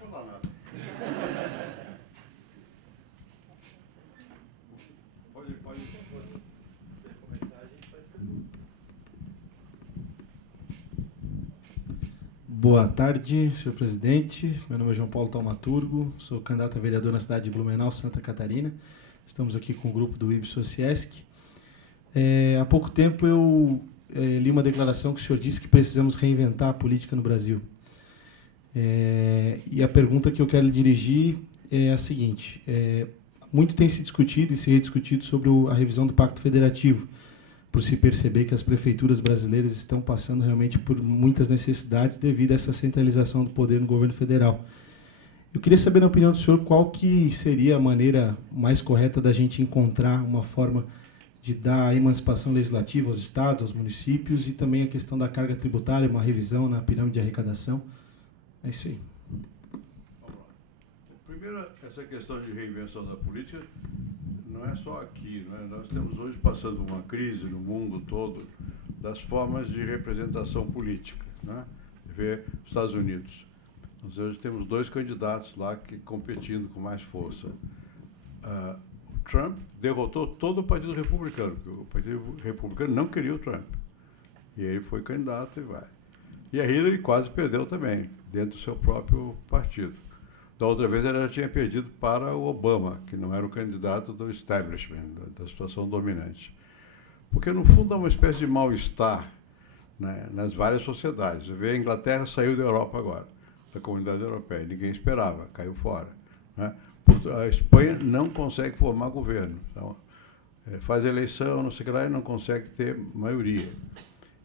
vou falar nada. Pode começar, a gente faz pergunta. Boa tarde, senhor presidente. Meu nome é João Paulo Taumaturgo, sou candidato a vereador na cidade de Blumenau, Santa Catarina. Estamos aqui com o grupo do IBSociesc. Há pouco tempo eu li uma declaração que o senhor disse que precisamos reinventar a política no Brasil. E a pergunta que eu quero lhe dirigir é a seguinte. Muito tem se discutido e se rediscutido sobre a revisão do Pacto Federativo, por se perceber que as prefeituras brasileiras estão passando realmente por muitas necessidades devido a essa centralização do poder no governo federal. Eu queria saber, na opinião do senhor, qual que seria a maneira mais correta da gente encontrar uma forma de dar a emancipação legislativa aos estados, aos municípios, e também a questão da carga tributária, uma revisão na pirâmide de arrecadação. É isso aí. Vamos lá. Primeiro, essa questão de reinvenção da política não é só aqui, não é? Nós estamos hoje passando uma crise no mundo todo das formas de representação política, né? Vê os Estados Unidos. Nós hoje temos 2 candidatos lá competindo com mais força. O Trump derrotou todo o Partido Republicano, porque o Partido Republicano não queria o Trump. E ele foi candidato e vai. E a Hillary quase perdeu também, dentro do seu próprio partido. Da outra vez ela já tinha perdido para o Obama, que não era o candidato do establishment, da situação dominante. Porque, no fundo, há uma espécie de mal-estar, né, nas várias sociedades. Você vê, a Inglaterra saiu da Europa agora, da comunidade europeia, ninguém esperava, caiu fora, né? A Espanha não consegue formar governo. Então, faz eleição, não sei o que lá, e não consegue ter maioria.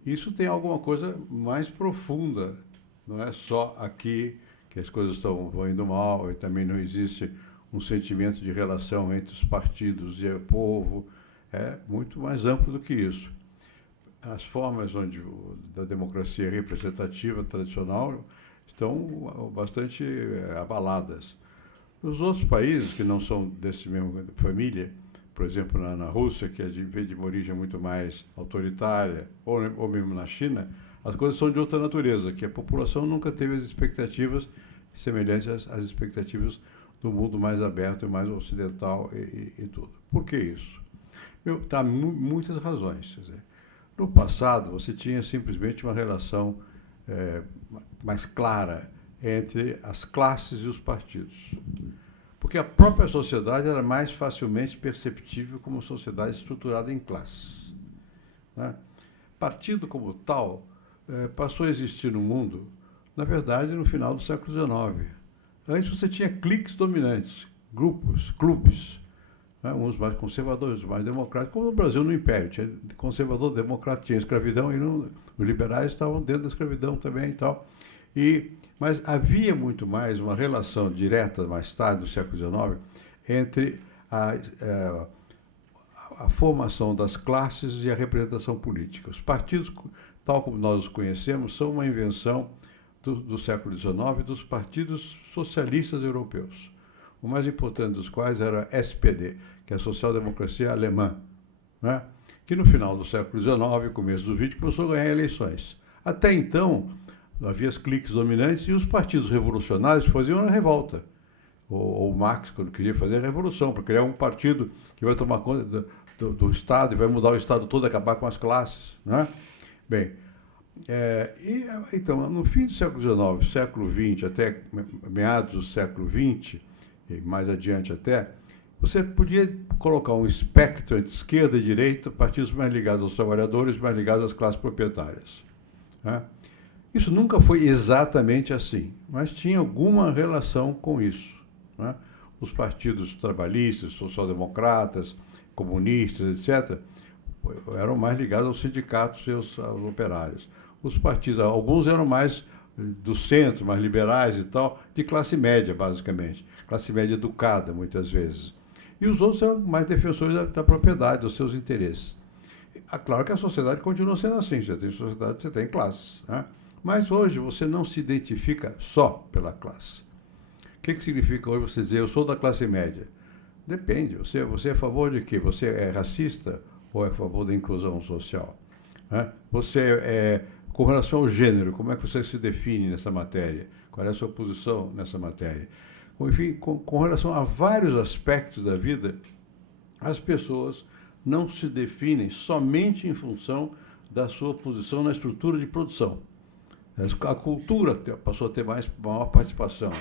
Isso tem alguma coisa mais profunda, não é só aqui que as coisas vão indo mal, e também não existe um sentimento de relação entre os partidos e o povo. É muito mais amplo do que isso. As formas da democracia representativa tradicional estão bastante abaladas. Nos outros países, que não são desse mesmo família, por exemplo, na Rússia, que é de uma origem muito mais autoritária, ou mesmo na China, as coisas são de outra natureza, que a população nunca teve as expectativas semelhantes às expectativas do mundo mais aberto e mais ocidental e tudo. Por que isso? Tá muitas razões. Quer dizer, no passado, você tinha simplesmente uma relação mais clara entre as classes e os partidos. Porque a própria sociedade era mais facilmente perceptível como sociedade estruturada em classes, né? Partido como tal passou a existir no mundo, na verdade, no final do século XIX. Antes você tinha cliques dominantes, grupos, clubes, né? Uns mais conservadores, mais democráticos, como no Brasil, no Império. Tinha conservador, democrata, tinha escravidão, e os liberais estavam dentro da escravidão também e tal. Mas havia muito mais uma relação direta, mais tarde, no século XIX, entre a formação das classes e a representação política. Os partidos, tal como nós os conhecemos, são uma invenção do século XIX dos partidos socialistas europeus, o mais importante dos quais era a SPD, que é a social-democracia alemã, né? Que no final do século XIX, começo do XX, começou a ganhar eleições. Até então, havia os cliques dominantes e os partidos revolucionários faziam a revolta. O Marx, quando queria fazer a revolução, para criar um partido que vai tomar conta do Estado e vai mudar o Estado todo, acabar com as classes, né? Bem, então, no fim do século XIX, século XX, até meados do século XX, e mais adiante até, você podia colocar um espectro entre esquerda e direita, partidos mais ligados aos trabalhadores, mais ligados às classes proprietárias, né? Isso nunca foi exatamente assim, mas tinha alguma relação com isso, né? Os partidos trabalhistas, social-democratas, comunistas, etc., eram mais ligados aos sindicatos e aos operários. Os partidos, alguns eram mais do centro, mais liberais e tal, de classe média, basicamente. Classe média educada, muitas vezes. E os outros eram mais defensores da propriedade, dos seus interesses. Claro que a sociedade continua sendo assim, você tem sociedade, você tem classes, né? Mas hoje você não se identifica só pela classe. O que significa hoje você dizer, eu sou da classe média? Depende, você é a favor de quê? Você é racista ou é a favor da inclusão social, né? Você Com relação ao gênero, como é que você se define nessa matéria? Qual é a sua posição nessa matéria? Enfim, com relação a vários aspectos da vida, as pessoas não se definem somente em função da sua posição na estrutura de produção. A cultura passou a ter maior participação,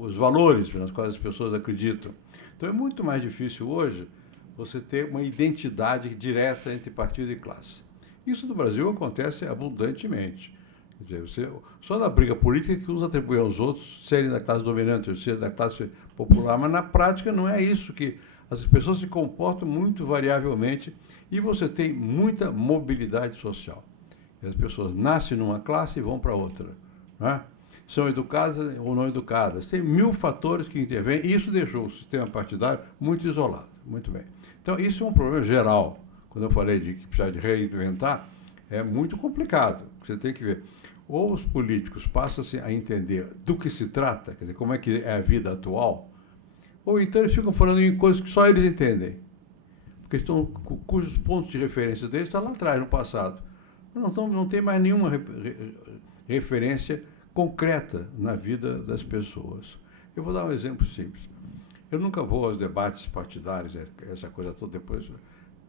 os valores nos quais as pessoas acreditam. Então é muito mais difícil hoje você ter uma identidade direta entre partido e classe. Isso no Brasil acontece abundantemente. Quer dizer, só na briga política que uns atribuem aos outros serem da classe dominante, ou serem da classe popular, mas na prática não é isso, que as pessoas se comportam muito variavelmente e você tem muita mobilidade social. As pessoas nascem numa classe e vão para outra. Não é? São educadas ou não educadas. Tem 1000 fatores que intervêm e isso deixou o sistema partidário muito isolado. Muito bem. Então, isso é um problema geral. Quando eu falei de que precisa de reinventar, é muito complicado. Você tem que ver. Ou os políticos passam-se a entender do que se trata, quer dizer, como é que é a vida atual, ou então eles ficam falando em coisas que só eles entendem. Porque cujos pontos de referência deles estão lá atrás, no passado. Não tem mais nenhuma referência concreta na vida das pessoas. Eu vou dar um exemplo simples. Eu nunca vou aos debates partidários, essa coisa toda depois.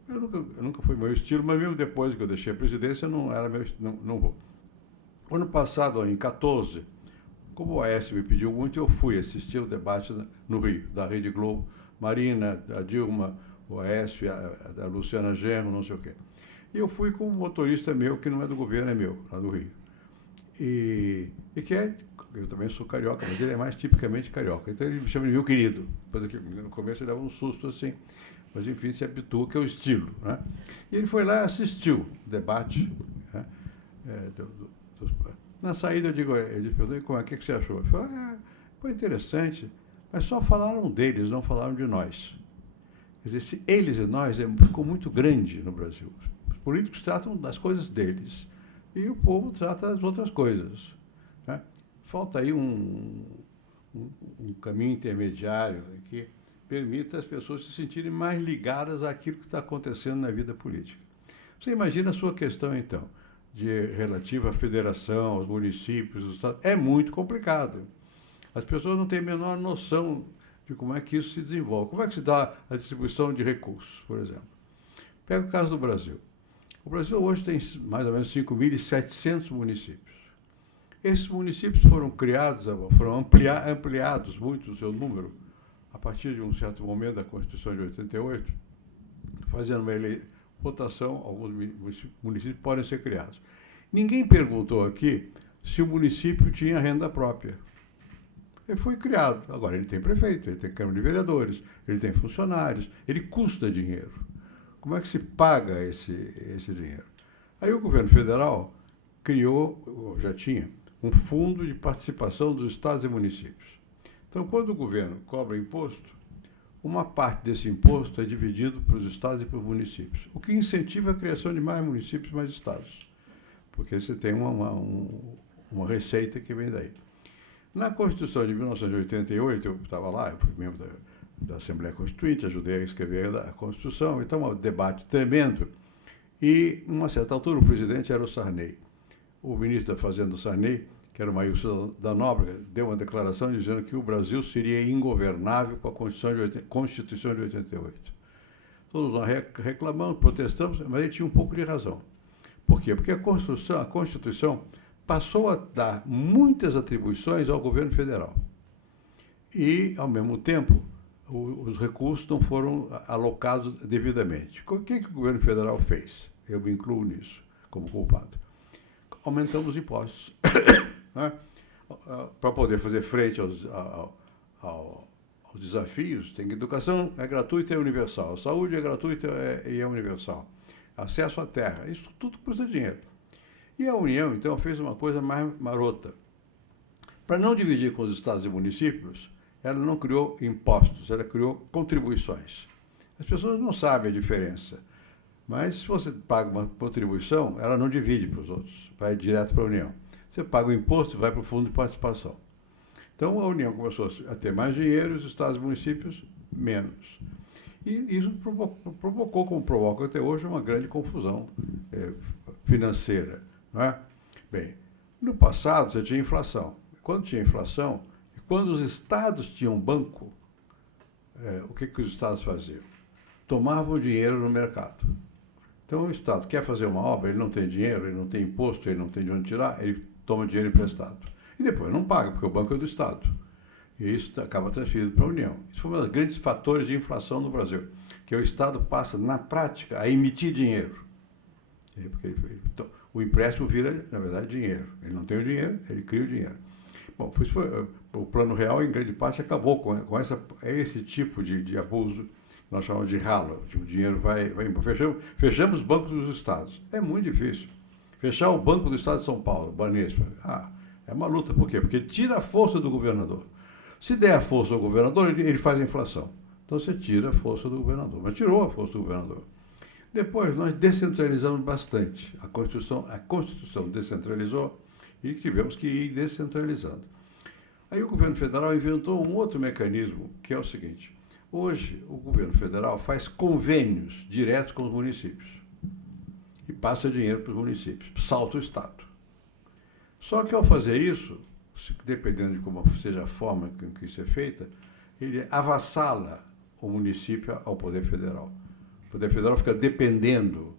Nunca foi meu estilo, mas mesmo depois que eu deixei a presidência, não vou. Ano passado, em 2014, como o Aécio me pediu muito, eu fui assistir o debate no Rio, da Rede Globo, Marina, a Dilma, o Aécio, a Luciana Genro, não sei o quê. E eu fui com um motorista meu, que não é do governo, é meu, lá do Rio. E que eu também sou carioca, mas ele é mais tipicamente carioca. Então ele me chama de meu querido. Depois aqui, no começo ele dava um susto assim, mas enfim, se habitua, que é o estilo. Né? E ele foi lá e assistiu o debate. Né? Na saída, ele perguntou, como é que você achou? Eu falei, foi interessante, mas só falaram deles, não falaram de nós. Quer dizer, se eles e nós ficou muito grande no Brasil. Os políticos tratam das coisas deles e o povo trata das outras coisas. Né? Falta aí um caminho intermediário que permita as pessoas se sentirem mais ligadas àquilo que está acontecendo na vida política. Você imagina a sua questão, então, relativa à federação, aos municípios, aos estados. É muito complicado. As pessoas não têm a menor noção de como é que isso se desenvolve. Como é que se dá a distribuição de recursos, por exemplo? Pega o caso do Brasil. O Brasil hoje tem mais ou menos 5.700 municípios. Esses municípios foram criados, foram ampliados muito o seu número, a partir de um certo momento da Constituição de 88, fazendo uma votação, alguns municípios podem ser criados. Ninguém perguntou aqui se o município tinha renda própria. Ele foi criado. Agora, ele tem prefeito, ele tem Câmara de Vereadores, ele tem funcionários, ele custa dinheiro. Como é que se paga esse dinheiro? Aí o governo federal criou, já tinha, um fundo de participação dos estados e municípios. Então, quando o governo cobra imposto, uma parte desse imposto é dividido para os estados e para os municípios, o que incentiva a criação de mais municípios e mais estados, porque você tem uma receita que vem daí. Na Constituição de 1988, eu estava lá, eu fui membro da Assembleia Constituinte, ajudei a escrever a Constituição, então um debate tremendo, e, em uma certa altura, o presidente era o Sarney. O ministro da Fazenda, Sarney, que era o Maílson da Nóbrega, deu uma declaração dizendo que o Brasil seria ingovernável com a Constituição de 88. Todos nós reclamamos, protestamos, mas ele tinha um pouco de razão. Por quê? Porque a Constituição passou a dar muitas atribuições ao governo federal. E, ao mesmo tempo, os recursos não foram alocados devidamente. O que o governo federal fez? Eu me incluo nisso, como culpado. Aumentamos os impostos. Né? Para poder fazer frente aos desafios, tem que educação é gratuita e é universal, a saúde é gratuita e é universal, acesso à terra, isso tudo custa dinheiro. E a União, então, fez uma coisa mais marota. Para não dividir com os estados e municípios, ela não criou impostos, ela criou contribuições. As pessoas não sabem a diferença, mas se você paga uma contribuição, ela não divide para os outros, vai direto para a União. Você paga o imposto e vai para o fundo de participação. Então, a União começou a ter mais dinheiro e os estados e municípios menos. E isso provocou, como provoca até hoje, uma grande confusão financeira. Não é? Bem, no passado você tinha inflação. Quando tinha inflação, quando os estados tinham banco, o que os estados faziam? Tomavam dinheiro no mercado. Então o estado quer fazer uma obra, ele não tem dinheiro, ele não tem imposto, ele não tem de onde tirar, ele toma dinheiro emprestado. E depois não paga, porque o banco é do estado. E isso acaba transferido para a União. Isso foi um dos grandes fatores de inflação no Brasil, que o Estado passa, na prática, a emitir dinheiro. Então, o empréstimo vira, na verdade, dinheiro. Ele não tem o dinheiro, ele cria o dinheiro. Bom, o Plano Real, em grande parte, acabou com esse tipo de abuso, que nós chamamos de ralo. O dinheiro vai fechamos os bancos dos estados. É muito difícil. Fechar o Banco do Estado de São Paulo, Banespa, é uma luta. Por quê? Porque tira a força do governador. Se der a força ao governador, ele faz a inflação. Então você tira a força do governador. Mas tirou a força do governador. Depois, nós descentralizamos bastante. A Constituição descentralizou e tivemos que ir descentralizando. Aí o governo federal inventou um outro mecanismo, que é o seguinte. Hoje, o governo federal faz convênios diretos com os municípios e passa dinheiro para os municípios, salta o Estado. Só que ao fazer isso, dependendo de como seja a forma que isso é feita, ele avassala o município ao Poder Federal. O Poder Federal fica dependendo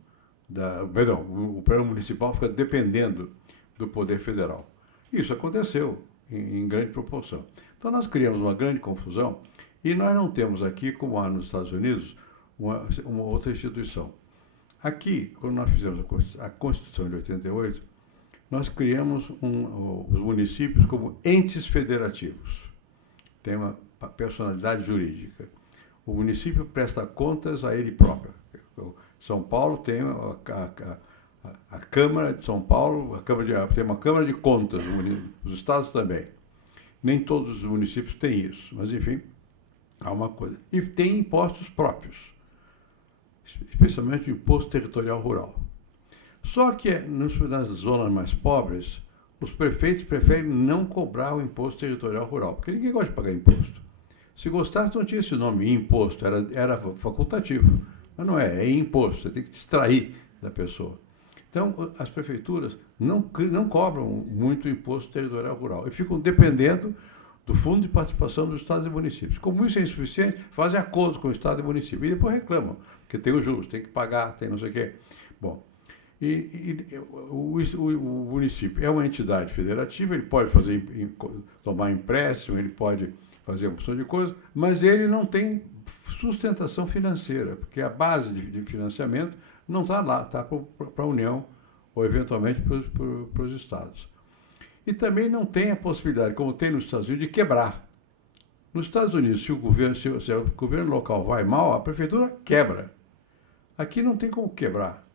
o Poder Municipal fica dependendo do Poder Federal. Isso aconteceu em grande proporção. Então nós criamos uma grande confusão e nós não temos aqui, como há nos Estados Unidos, uma outra instituição. Aqui, quando nós fizemos a Constituição de 88, nós criamos os municípios como entes federativos. Tem uma personalidade jurídica. O município presta contas a ele próprio. São Paulo tem a Câmara de São Paulo, tem uma Câmara de Contas, os estados também. Nem todos os municípios têm isso, mas enfim, há uma coisa. E tem impostos próprios, especialmente o imposto territorial rural. Só que nas zonas mais pobres, os prefeitos preferem não cobrar o imposto territorial rural, porque ninguém gosta de pagar imposto. Se gostasse, não tinha esse nome, imposto, era facultativo. Mas não é imposto, você tem que distrair da pessoa. Então, as prefeituras não cobram muito imposto territorial rural e ficam dependendo do Fundo de Participação dos Estados e Municípios. Como isso é insuficiente, fazem acordos com o Estado e município e depois reclamam, porque tem os juros, tem que pagar, tem não sei o quê. Bom, o município é uma entidade federativa, ele pode tomar empréstimo, ele pode fazer uma porção de coisas, mas ele não tem sustentação financeira, porque a base de financiamento não está lá, está para a União ou eventualmente para os estados. E também não tem a possibilidade, como tem nos Estados Unidos, de quebrar. Nos Estados Unidos, se o governo local vai mal, a prefeitura quebra. Aqui não tem como quebrar.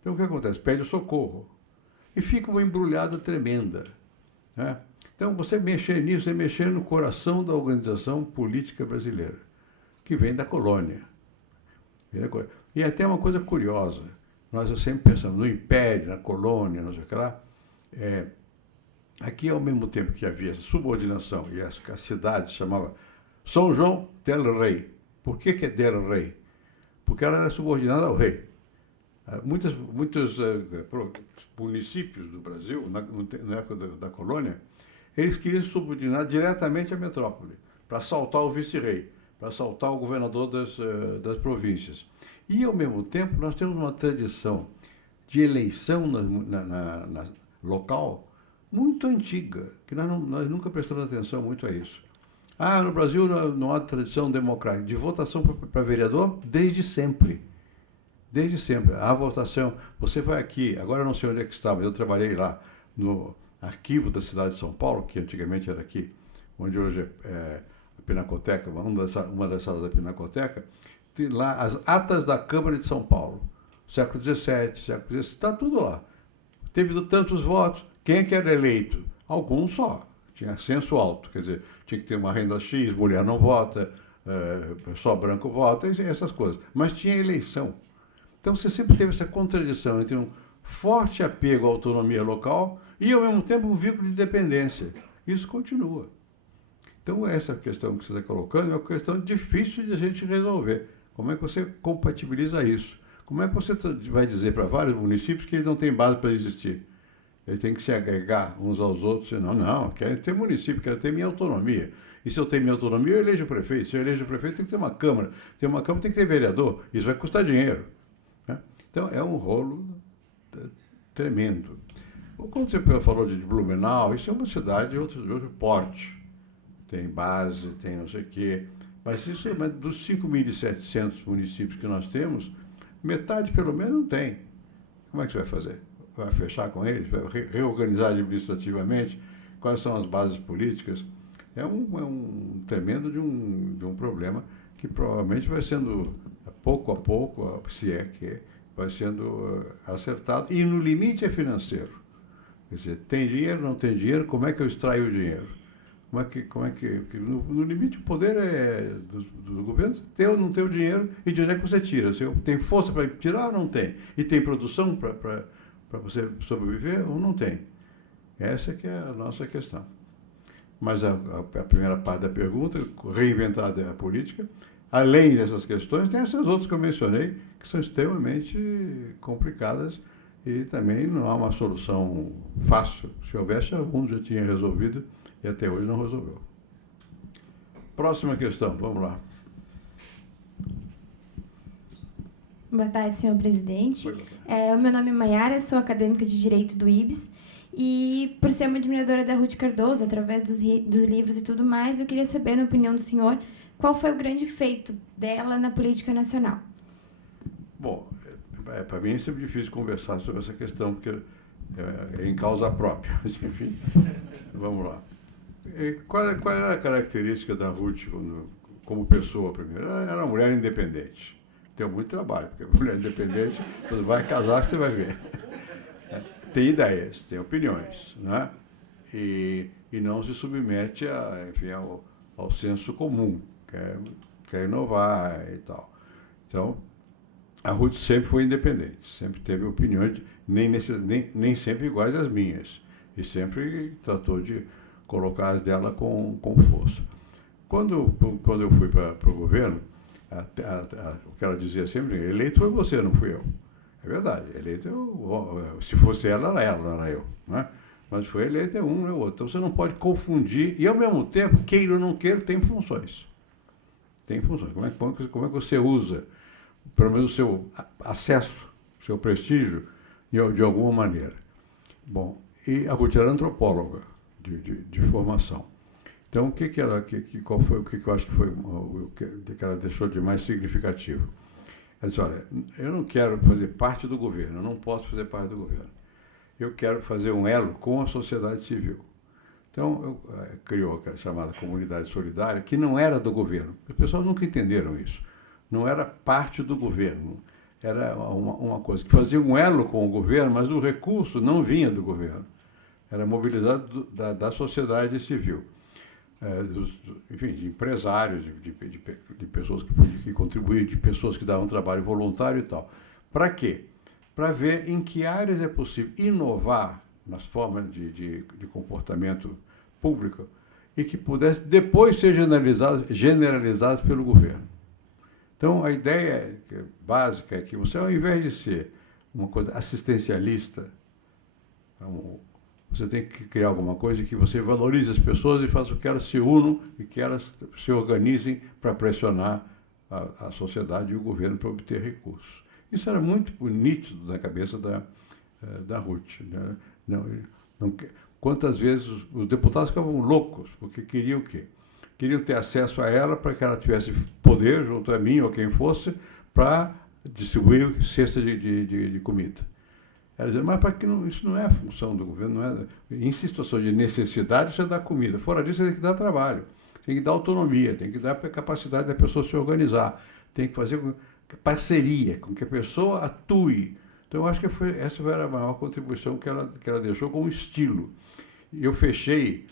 Então o que acontece? Pede o socorro. E fica uma embrulhada tremenda, né? Então, você mexer nisso é mexer no coração da organização política brasileira, que vem da colônia. E até uma coisa curiosa, nós sempre pensamos no império, na colônia, não sei o que lá. Aqui, ao mesmo tempo que havia essa subordinação e as cidades chamavam São João del Rei. Por que é del Rei? Porque ela era subordinada ao rei. Muitos municípios do Brasil, na época da colônia, eles queriam se subordinar diretamente à metrópole, para assaltar o vice-rei, para assaltar o governador das províncias. E, ao mesmo tempo, nós temos uma tradição de eleição na local muito antiga, que nós nunca prestamos atenção muito a isso. No Brasil não há tradição democrática de votação para vereador desde sempre. Desde sempre. A votação, você vai aqui, agora eu não sei onde é que está, mas eu trabalhei lá no arquivo da cidade de São Paulo, que antigamente era aqui, onde hoje é a Pinacoteca, uma das salas da Pinacoteca, tem lá as atas da Câmara de São Paulo, século XVII, século XVI, está tudo lá. Teve tantos votos, quem é que era eleito? Alguns só, tinha censo alto, quer dizer, tinha que ter uma renda X, mulher não vota, só branco vota, essas coisas. Mas tinha eleição. Então você sempre teve essa contradição entre um forte apego à autonomia local e, ao mesmo tempo, um vínculo de dependência. Isso continua. Então, essa questão que você está colocando é uma questão difícil de a gente resolver. Como é que você compatibiliza isso? Como é que você vai dizer para vários municípios que eles não têm base para existir? Ele tem que se agregar uns aos outros, senão, não, quero ter município, quero ter minha autonomia. E se eu tenho minha autonomia, eu elejo o prefeito. Se eu elejo o prefeito, tem que ter uma Câmara. Tem uma Câmara, tem que ter vereador. Isso vai custar dinheiro. Né? Então, é um rolo tremendo. Quando você falou de Blumenau, isso é uma cidade de outro porte. Tem base, tem não sei o quê. Mas dos 5.700 municípios que nós temos, metade, pelo menos, não tem. Como é que você vai fazer? Vai fechar com eles? Vai reorganizar administrativamente? Quais são as bases políticas? É um tremendo de um problema que provavelmente vai sendo, pouco a pouco, se é que vai sendo acertado. E no limite é financeiro. Quer dizer, tem dinheiro, não tem dinheiro, como é que eu extraio o dinheiro? No limite o poder é do governo, ter ou não ter o dinheiro, e de onde é que você tira? Você tem força para tirar ou não tem? E tem produção para você sobreviver ou não tem? Essa que é a nossa questão. Mas a primeira parte da pergunta, reinventar a política, além dessas questões, tem essas outras que eu mencionei, que são extremamente complicadas e também não há uma solução fácil. Se houvesse, alguns já tinha resolvido e até hoje não resolveu. Próxima questão, vamos lá. Boa tarde, senhor presidente. O meu nome é Maiara, sou acadêmica de Direito do IBS. E, por ser uma admiradora da Ruth Cardoso, através dos livros e tudo mais, eu queria saber, na opinião do senhor, qual foi o grande feito dela na política nacional? Bom, para mim é sempre difícil conversar sobre essa questão, porque é em causa própria. Mas, enfim, vamos lá. Qual era a característica da Ruth como pessoa, primeiro? Ela era uma mulher independente. Deu muito trabalho, porque mulher independente, você vai casar que você vai ver. Tem ideias, tem opiniões, né? E não se submete ao senso comum, quer inovar e tal. Então, a Ruth sempre foi independente, sempre teve opiniões, nem sempre iguais às minhas, e sempre tratou de colocar as dela com força. Quando eu fui para o governo, o que ela dizia sempre, eleito foi você, não fui eu. É verdade, eleito se fosse ela, não era eu. Né? Mas foi eleito, é um, é o outro. Então você não pode confundir, e ao mesmo tempo, queira ou não queira, tem funções. Tem funções. Como é que você usa, pelo menos o seu acesso, o seu prestígio, de alguma maneira? Bom, e a Ruth era antropóloga de formação. Então, qual foi o que eu acho que foi o que ela deixou de mais significativo? Ela disse, olha, eu não quero fazer parte do governo, eu não posso fazer parte do governo. Eu quero fazer um elo com a sociedade civil. Então, criou a chamada comunidade solidária, que não era do governo. As pessoas nunca entenderam isso. Não era parte do governo. Era uma coisa que fazia um elo com o governo, mas o recurso não vinha do governo. Era mobilizado da sociedade civil. Enfim, de empresários, de pessoas que contribuíam, de pessoas que davam trabalho voluntário e tal. Para quê? Para ver em que áreas é possível inovar nas formas de comportamento público e que pudesse depois ser generalizadas pelo governo. Então, a ideia básica é que você, ao invés de ser uma coisa assistencialista, você tem que criar alguma coisa que você valorize as pessoas e faça com que elas se unam e que elas se organizem para pressionar a sociedade e o governo para obter recursos. Isso era muito nítido na cabeça da Ruth. Né? Quantas vezes os deputados ficavam loucos, porque queriam o quê? Queriam ter acesso a ela para que ela tivesse poder, junto a mim ou quem fosse, para distribuir cesta de comida. Ela dizia, mas isso não é a função do governo, não é, em situação de necessidade você dá comida, fora disso você tem que dar trabalho, tem que dar autonomia, tem que dar capacidade da pessoa se organizar, tem que fazer parceria, com que a pessoa atue. Então eu acho que essa foi a maior contribuição que ela deixou como estilo. E eu fechei,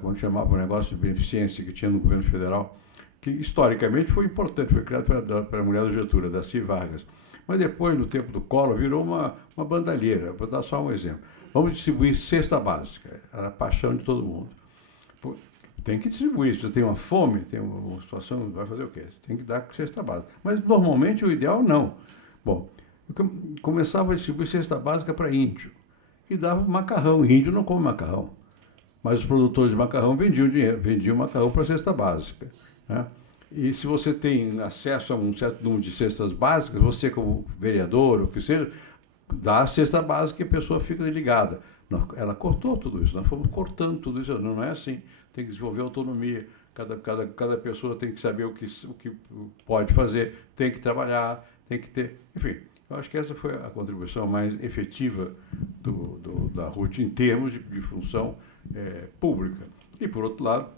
como é que chamava o negócio de beneficência que tinha no governo federal, que historicamente foi importante, foi criado para a mulher do Getúlio, da Ci Vargas. Mas depois, no tempo do Collor, virou uma bandalheira. Vou dar só um exemplo. Vamos distribuir cesta básica. Era a paixão de todo mundo. Pô, tem que distribuir. Se você tem uma fome, tem uma situação, vai fazer o quê? Você tem que dar cesta básica. Mas, normalmente, o ideal, não. Bom, começava a distribuir cesta básica para índio. e dava macarrão. O índio não come macarrão. Mas os produtores de macarrão vendiam dinheiro, vendiam macarrão para a cesta básica, né? E se você tem acesso a um certo número de cestas básicas, você como vereador, ou o que seja, dá a cesta básica e a pessoa fica ligada. Ela cortou tudo isso, nós fomos cortando tudo isso. Não é assim, tem que desenvolver autonomia, cada pessoa tem que saber o que pode fazer, tem que trabalhar, tem que ter... Enfim, eu acho que essa foi a contribuição mais efetiva da RUT em termos de função pública. E, por outro lado,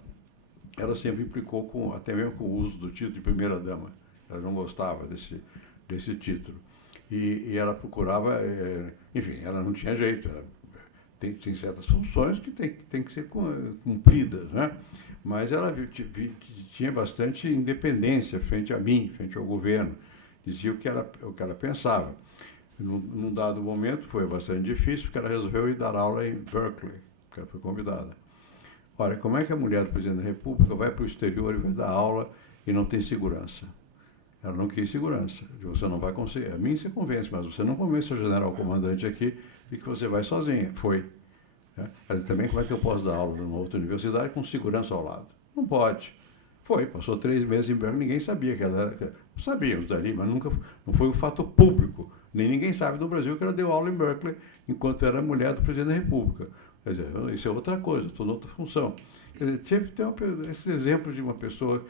ela sempre implicou até mesmo com o uso do título de primeira-dama. Ela não gostava desse título. E ela procurava, enfim, ela não tinha jeito. Tem certas funções que tem que ser cumpridas, né? Mas ela tinha bastante independência frente a mim, frente ao governo. Dizia o que ela pensava. Num dado momento, foi bastante difícil, porque ela resolveu ir dar aula em Berkeley, que ela foi convidada. Olha, como é que a mulher do presidente da República vai para o exterior e vai dar aula e não tem segurança? Ela não quis segurança. Você não vai conseguir. A mim você convence, mas você não convence o general comandante aqui de que você vai sozinha. Foi. Ela também, como é que eu posso dar aula numa outra universidade com segurança ao lado? Não pode. Foi, passou 3 meses em Berkeley, ninguém sabia que ela era... Sabíamos dali, mas nunca, não foi um fato público. Nem ninguém sabe no Brasil que ela deu aula em Berkeley enquanto era mulher do presidente da República. Quer dizer, isso é outra coisa, estou em outra função. Quer dizer, tinha que ter esse exemplo de uma pessoa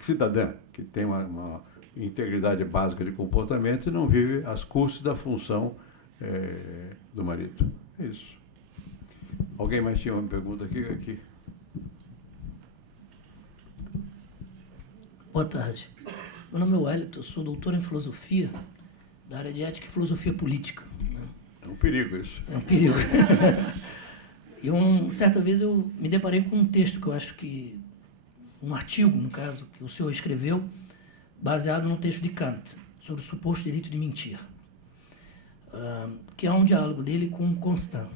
cidadã, que tem uma integridade básica de comportamento e não vive às custas da função do marido. É isso. Alguém mais tinha uma pergunta aqui? Boa tarde. Meu nome é Wellington, eu sou doutor em filosofia, da área de ética e filosofia política. É um perigo isso. É um perigo. Certa vez eu me deparei com um texto que eu acho que... um artigo, no caso, que o senhor escreveu, baseado num texto de Kant, sobre o suposto direito de mentir, que é um diálogo dele com Constant.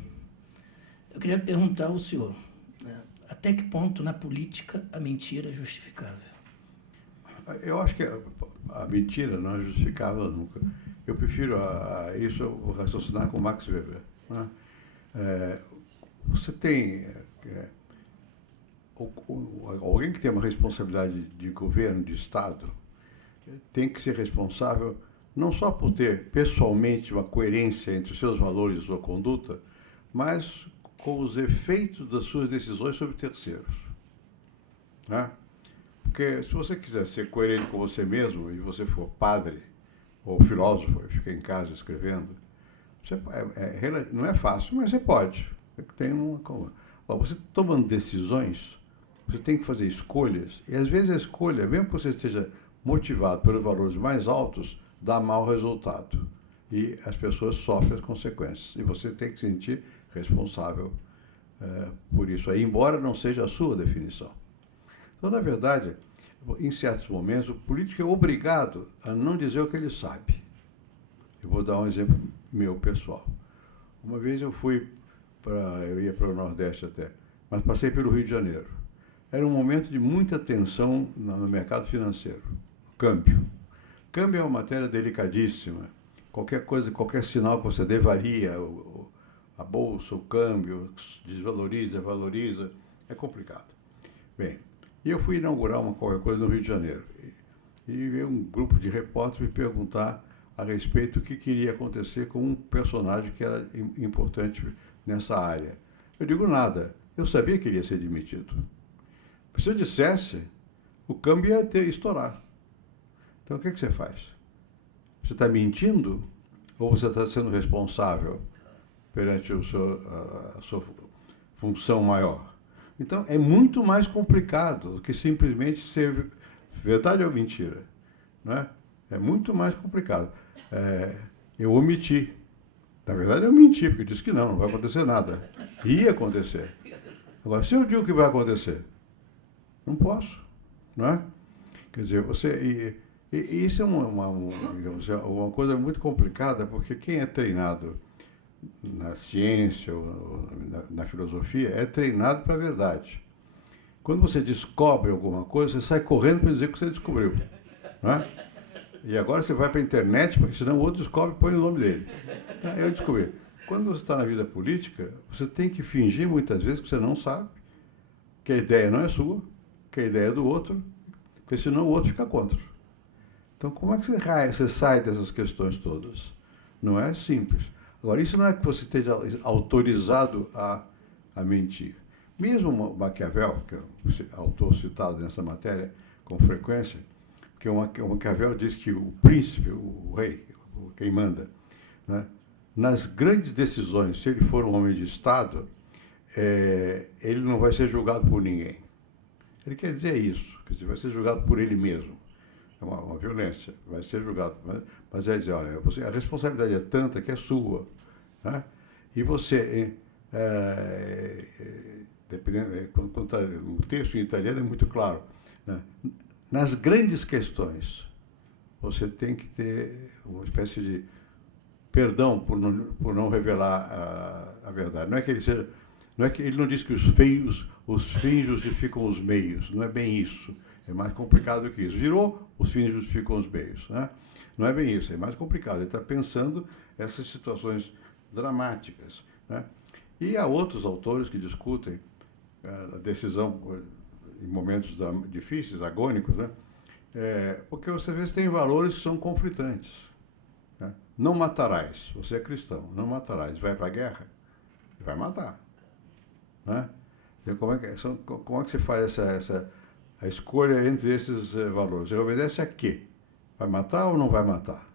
Eu queria perguntar ao senhor, né, até que ponto na política a mentira é justificável? Eu acho que a mentira não é justificável nunca. Eu prefiro isso eu raciocinar com Max Weber, né? Você tem alguém que tem uma responsabilidade de governo, de Estado, tem que ser responsável não só por ter pessoalmente uma coerência entre os seus valores e sua conduta, mas com os efeitos das suas decisões sobre terceiros, né? Porque se você quiser ser coerente com você mesmo e você for padre ou filósofo e ficar em casa escrevendo, não é fácil, mas você pode. Você tomando decisões, você tem que fazer escolhas, e às vezes a escolha, mesmo que você esteja motivado pelos valores mais altos, dá mau resultado. E as pessoas sofrem as consequências. E você tem que se sentir responsável por isso aí, embora não seja a sua definição. Então, na verdade, em certos momentos, o político é obrigado a não dizer o que ele sabe. Eu vou dar um exemplo meu, pessoal. Uma vez eu ia para o Nordeste até, mas passei pelo Rio de Janeiro. Era um momento de muita tensão no mercado financeiro. Câmbio. Câmbio é uma matéria delicadíssima. Qualquer coisa, qualquer sinal que você dê varia. A bolsa, o câmbio, desvaloriza, valoriza. É complicado. Bem, e eu fui inaugurar qualquer coisa no Rio de Janeiro. E veio um grupo de repórteres me perguntar a respeito do que queria acontecer com um personagem que era importante nessa área. Eu digo nada. Eu sabia que ele ia ser demitido. Se eu dissesse, o câmbio ia estourar. Então, o que você faz? Você está mentindo ou você está sendo responsável perante a sua função maior? Então, é muito mais complicado do que simplesmente ser verdade ou mentira, não é? É muito mais complicado. Eu omiti. Na verdade, eu menti, porque eu disse que não vai acontecer nada. Ia acontecer. Agora, se eu digo que vai acontecer, não posso, não é? Quer dizer, isso é uma coisa muito complicada, porque quem é treinado na ciência ou na filosofia é treinado para a verdade. Quando você descobre alguma coisa, você sai correndo para dizer que você descobriu, não é? E agora você vai para a internet, porque senão o outro descobre e põe o nome dele. Eu descobri. quando você está na vida política, você tem que fingir muitas vezes que você não sabe, que a ideia não é sua, que a ideia é do outro, porque senão o outro fica contra. Então, como é que você sai dessas questões todas? Não é simples. Agora, isso não é que você esteja autorizado a mentir. Mesmo Maquiavel, que é o autor citado nessa matéria com frequência, que o Maquiavel diz que o príncipe, o rei, quem manda, né, nas grandes decisões, se ele for um homem de Estado, ele não vai ser julgado por ninguém. Ele quer dizer isso, quer dizer, vai ser julgado por ele mesmo. É uma violência, vai ser julgado. Mas é dizer, olha, a responsabilidade é tanta que é sua. Né? E você, dependendo, quando está no texto em italiano é muito claro, né? Nas grandes questões, você tem que ter uma espécie de perdão por não revelar a verdade. Não é que ele seja, não é que ele não diz que os fins justificam os meios. Não é bem isso. É mais complicado que isso. Virou, os fins justificam os meios. Né? Não é bem isso. É mais complicado. Ele está pensando essas situações dramáticas. Né? E há outros autores que discutem a decisão em momentos difíceis, agônicos, né? Porque você vê que tem valores que são conflitantes. Né? Não matarás, você é cristão, não matarás, vai para a guerra, vai matar. Né? Então, como é que você faz a escolha entre esses valores? Você obedece a quê? Vai matar ou não vai matar?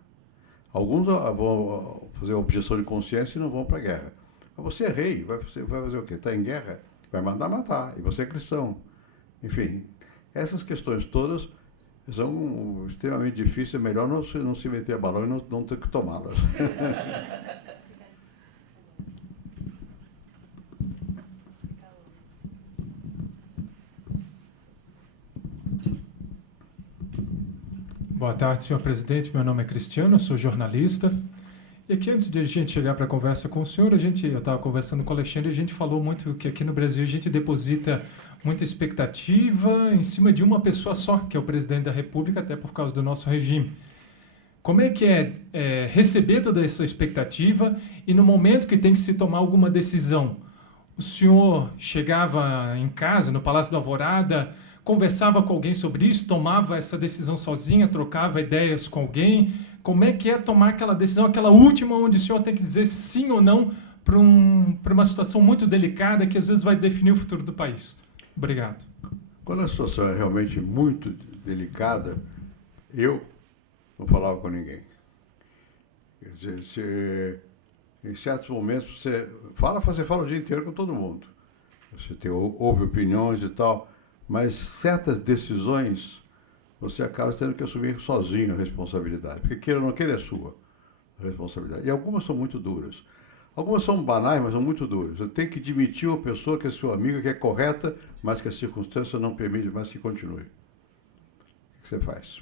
Alguns vão fazer objeção de consciência e não vão para a guerra. Mas você é rei, você vai fazer o quê? Está em guerra? Vai mandar matar, e você é cristão. Enfim, essas questões todas são extremamente difíceis, é melhor não se meter a balão e não ter que tomá-las. Boa tarde, senhor presidente. Meu nome é Cristiano, eu sou jornalista. E aqui, antes de a gente chegar para a conversa com o senhor, eu estava conversando com o Alexandre e a gente falou muito que aqui no Brasil a gente deposita muita expectativa em cima de uma pessoa só, que é o presidente da República, até por causa do nosso regime. Como é que é receber toda essa expectativa e no momento que tem que se tomar alguma decisão? O senhor chegava em casa, no Palácio da Alvorada, conversava com alguém sobre isso, tomava essa decisão sozinha, trocava ideias com alguém? Como é que é tomar aquela decisão, aquela última, onde o senhor tem que dizer sim ou não para uma situação muito delicada que às vezes vai definir o futuro do país? Obrigado. Quando a situação é realmente muito delicada, eu não falava com ninguém. Quer dizer, em certos momentos você fala o dia inteiro com todo mundo. Você ouve opiniões e tal, mas certas decisões você acaba tendo que assumir sozinho a responsabilidade. Porque queira ou não queira, é sua a responsabilidade. E algumas são muito duras. Algumas são banais, mas são muito duras. Você tem que demitir uma pessoa que é seu amigo, que é correta, mas que a circunstância não permite mais que continue. O que você faz?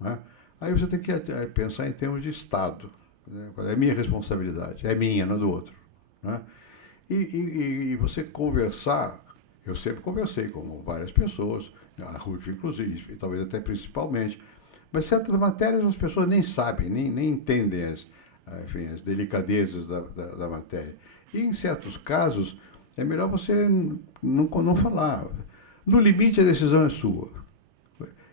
Né? Aí você tem que pensar em termos de Estado. Né? É minha responsabilidade, é minha, não é do outro. Né? E você conversar, eu sempre conversei com várias pessoas, a Ruth inclusive, e talvez até principalmente, mas certas matérias as pessoas nem sabem, nem entendem as delicadezas da matéria. E em certos casos, é melhor você não falar. No limite, a decisão é sua.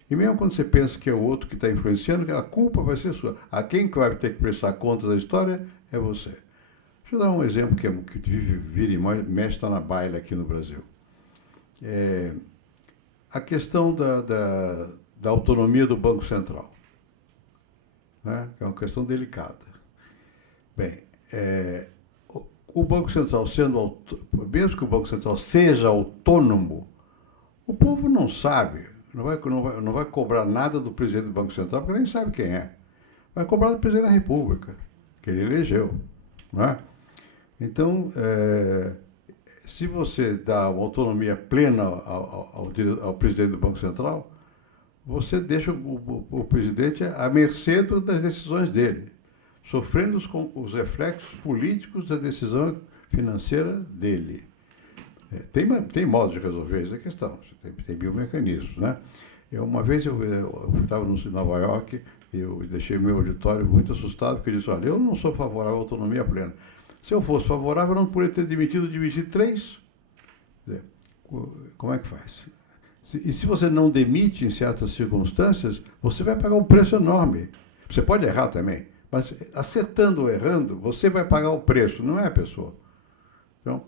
E mesmo quando você pensa que é o outro que está influenciando, a culpa vai ser sua. A quem que vai ter que prestar conta da história é você. Deixa eu dar um exemplo que vira e mexe, está na baila aqui no Brasil. A questão da autonomia do Banco Central. Né? É uma questão delicada. Bem, o Banco Central mesmo que o Banco Central seja autônomo, o povo não sabe, não vai cobrar nada do presidente do Banco Central, porque nem sabe quem é. Vai cobrar do presidente da República, que ele elegeu. Não é? Então, se você dá uma autonomia plena ao presidente do Banco Central, você deixa o presidente à mercê das decisões dele, sofrendo os reflexos políticos da decisão financeira dele. Tem modo de resolver essa questão, tem biomecanismos. Né? Uma vez eu estava em Nova York e eu deixei meu auditório muito assustado, porque eu disse, olha, eu não sou favorável à autonomia plena, Se eu fosse favorável, eu não poderia ter demitido, demitir 3. Como é que faz? E se você não demite em certas circunstâncias, você vai pagar um preço enorme. Você pode errar também, mas acertando ou errando, você vai pagar o preço, não é a pessoa. Então,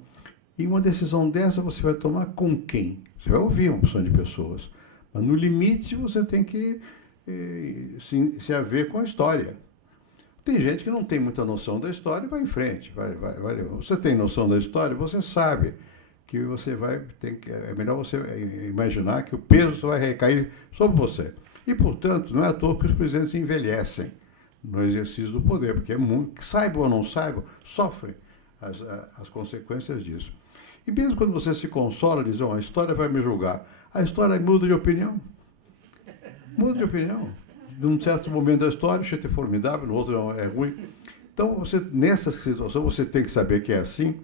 em uma decisão dessa, você vai tomar com quem? Você vai ouvir uma opção de pessoas. Mas, no limite, você tem que se haver com a história. Tem gente que não tem muita noção da história e vai em frente. Vai. Você tem noção da história, você sabe que você é melhor você imaginar que o peso vai recair sobre você. E, portanto, não é à toa que os presidentes envelhecem no exercício do poder, porque saibam ou não saibam, sofrem as consequências disso. E mesmo quando você se consola, diz, a história vai me julgar, a história muda de opinião. Muda de opinião. Num certo momento da história, o jeito é formidável, no outro é ruim. Então, nessa situação, você tem que saber que é assim.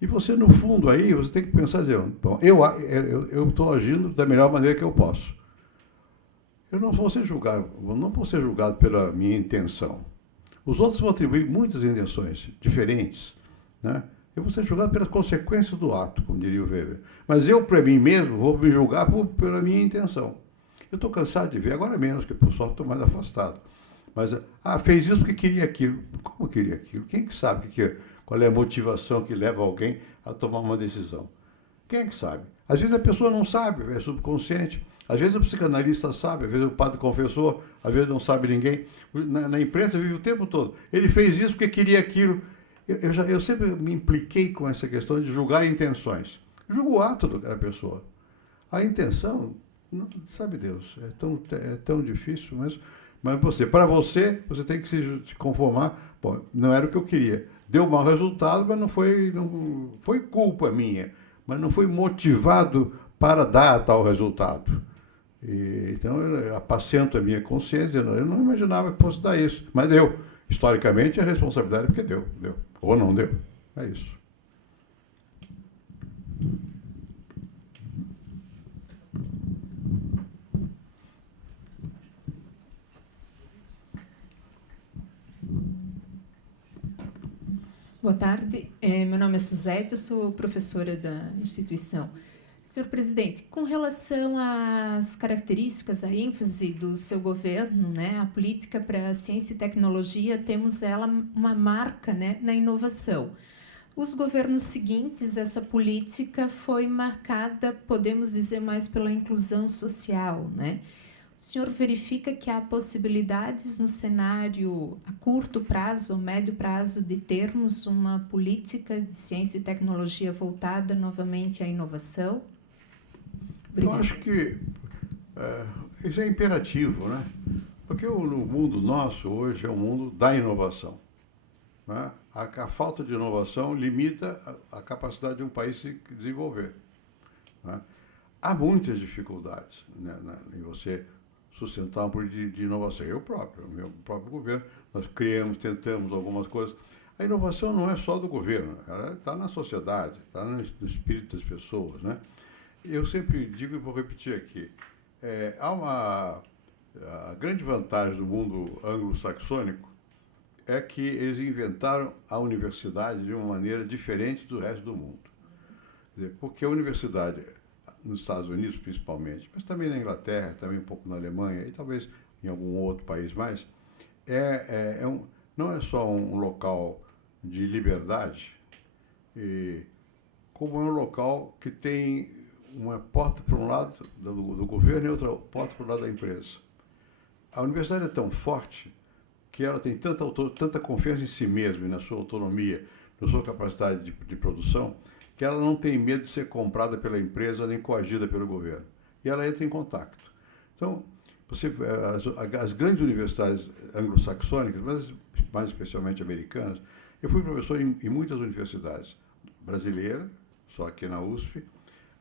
E você, no fundo, aí, você tem que pensar, bom, eu estou agindo da melhor maneira que eu posso. Eu não vou ser julgado pela minha intenção. Os outros vão atribuir muitas intenções diferentes, né? Eu vou ser julgado pelas consequências do ato, como diria o Weber. Mas eu, para mim mesmo, vou me julgar pela minha intenção. Eu estou cansado de ver, agora menos, porque por sorte estou mais afastado. Mas, fez isso porque queria aquilo. Como queria aquilo? Quem que sabe qual é a motivação que leva alguém a tomar uma decisão? Quem é que sabe? Às vezes a pessoa não sabe, é subconsciente. Às vezes o psicanalista sabe, às vezes o padre confessor, às vezes não sabe ninguém. Na imprensa vive o tempo todo. Ele fez isso porque queria aquilo. Eu sempre me impliquei com essa questão de julgar intenções. Julgo o ato da pessoa. A intenção, não, sabe Deus, é tão difícil, mas para você tem que se conformar. Bom, não era o que eu queria. Deu mau resultado, mas não foi culpa minha. Mas não foi motivado para dar tal resultado. Então, eu apacento a minha consciência. Eu não imaginava que fosse dar isso. Mas deu. Historicamente, a responsabilidade é porque deu. Ou não deu. É isso. Boa tarde, meu nome é Suzete, eu sou professora da instituição. Senhor presidente, com relação às características, a ênfase do seu governo, né, a política para a ciência e tecnologia, temos ela uma marca, né, na inovação. Os governos seguintes, essa política foi marcada, podemos dizer, mais pela inclusão social, né? O senhor verifica que há possibilidades no cenário a curto prazo ou médio prazo de termos uma política de ciência e tecnologia voltada novamente à inovação? Obrigada. Eu acho que isso é imperativo, né? Porque o mundo nosso hoje é um mundo da inovação, né? A falta de inovação limita a capacidade de um país se desenvolver, né? Há muitas dificuldades, né, em você sustentar uma política de inovação. Meu próprio governo, nós tentamos algumas coisas. A inovação não é só do governo, ela está na sociedade, está no espírito das pessoas, né? Eu sempre digo e vou repetir aqui, a grande vantagem do mundo anglo-saxônico é que eles inventaram a universidade de uma maneira diferente do resto do mundo. Quer dizer, porque a universidade, nos Estados Unidos principalmente, mas também na Inglaterra, também um pouco na Alemanha e talvez em algum outro país mais, não é só um local de liberdade, como é um local que tem uma porta para um lado do governo e outra porta para o lado da empresa. A universidade é tão forte que ela tem tanta confiança em si mesma e na sua autonomia, na sua capacidade de produção, que ela não tem medo de ser comprada pela empresa nem coagida pelo governo. E ela entra em contato. Então, as grandes universidades anglo-saxônicas, mas mais especialmente americanas, eu fui professor em muitas universidades, brasileira, só aqui na USP,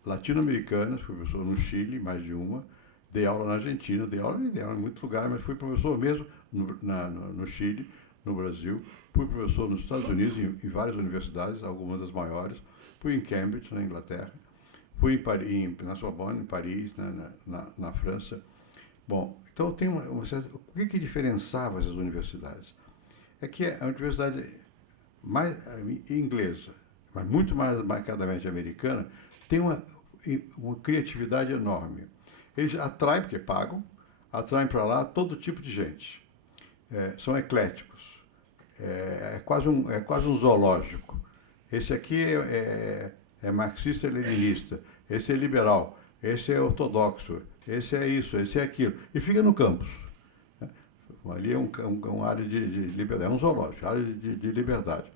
latino-americanas, fui professor no Chile, mais de uma, dei aula na Argentina, dei aula em muitos lugares, mas fui professor mesmo no Chile, no Brasil, fui professor nos Estados Unidos, em várias universidades, algumas das maiores, fui em Cambridge, na Inglaterra, fui na Sorbonne, em Paris, na França. Bom, então o que diferençava essas universidades? É que a universidade inglesa, mas muito mais marcadamente americana, tem uma criatividade enorme. Eles atraem, porque pagam, atraem para lá todo tipo de gente. São ecléticos. É quase um zoológico. Esse aqui é marxista-leninista, esse é liberal, esse é ortodoxo, esse é isso, esse é aquilo. E fica no campus. Ali é uma área de liberdade, é um zoológico, área de liberdade.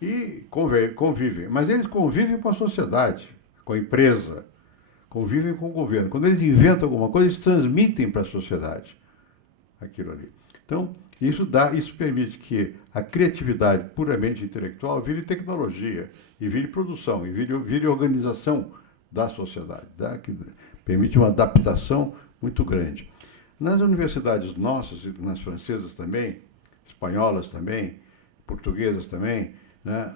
E convivem, mas eles convivem com a sociedade, com a empresa, convivem com o governo. Quando eles inventam alguma coisa, eles transmitem para a sociedade aquilo ali. Então, isso permite que a criatividade puramente intelectual vire tecnologia, e vire produção, e vire organização da sociedade, tá? Que permite uma adaptação muito grande. Nas universidades nossas, nas francesas também, espanholas também, portuguesas também, né?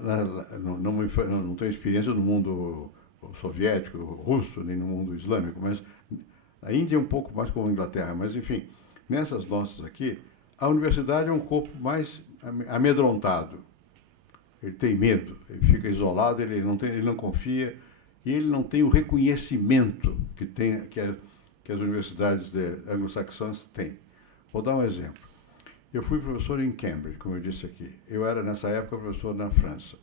Não tenho experiência no mundo soviético, russo, nem no mundo islâmico, mas a Índia é um pouco mais como a Inglaterra, mas enfim, nessas nossas aqui, a universidade é um corpo mais amedrontado. Ele tem medo, ele fica isolado, ele não confia, e ele não tem o reconhecimento que as universidades anglo-saxãs têm. Vou dar um exemplo. Eu fui professor em Cambridge, como eu disse aqui. Eu era, nessa época, professor na França.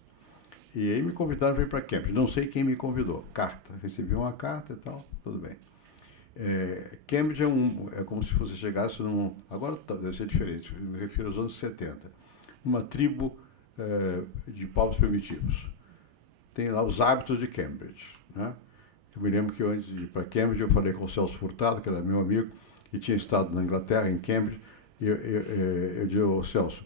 E aí me convidaram para ir para Cambridge. Não sei quem me convidou. Carta. Recebi uma carta e tal, tudo bem. Cambridge é como se você chegasse num... Agora deve ser diferente, me refiro aos anos 70. Uma tribo de povos primitivos. Tem lá os hábitos de Cambridge, né? Eu me lembro que antes de ir para Cambridge, eu falei com o Celso Furtado, que era meu amigo, e tinha estado na Inglaterra, em Cambridge, e eu disse ao Celso,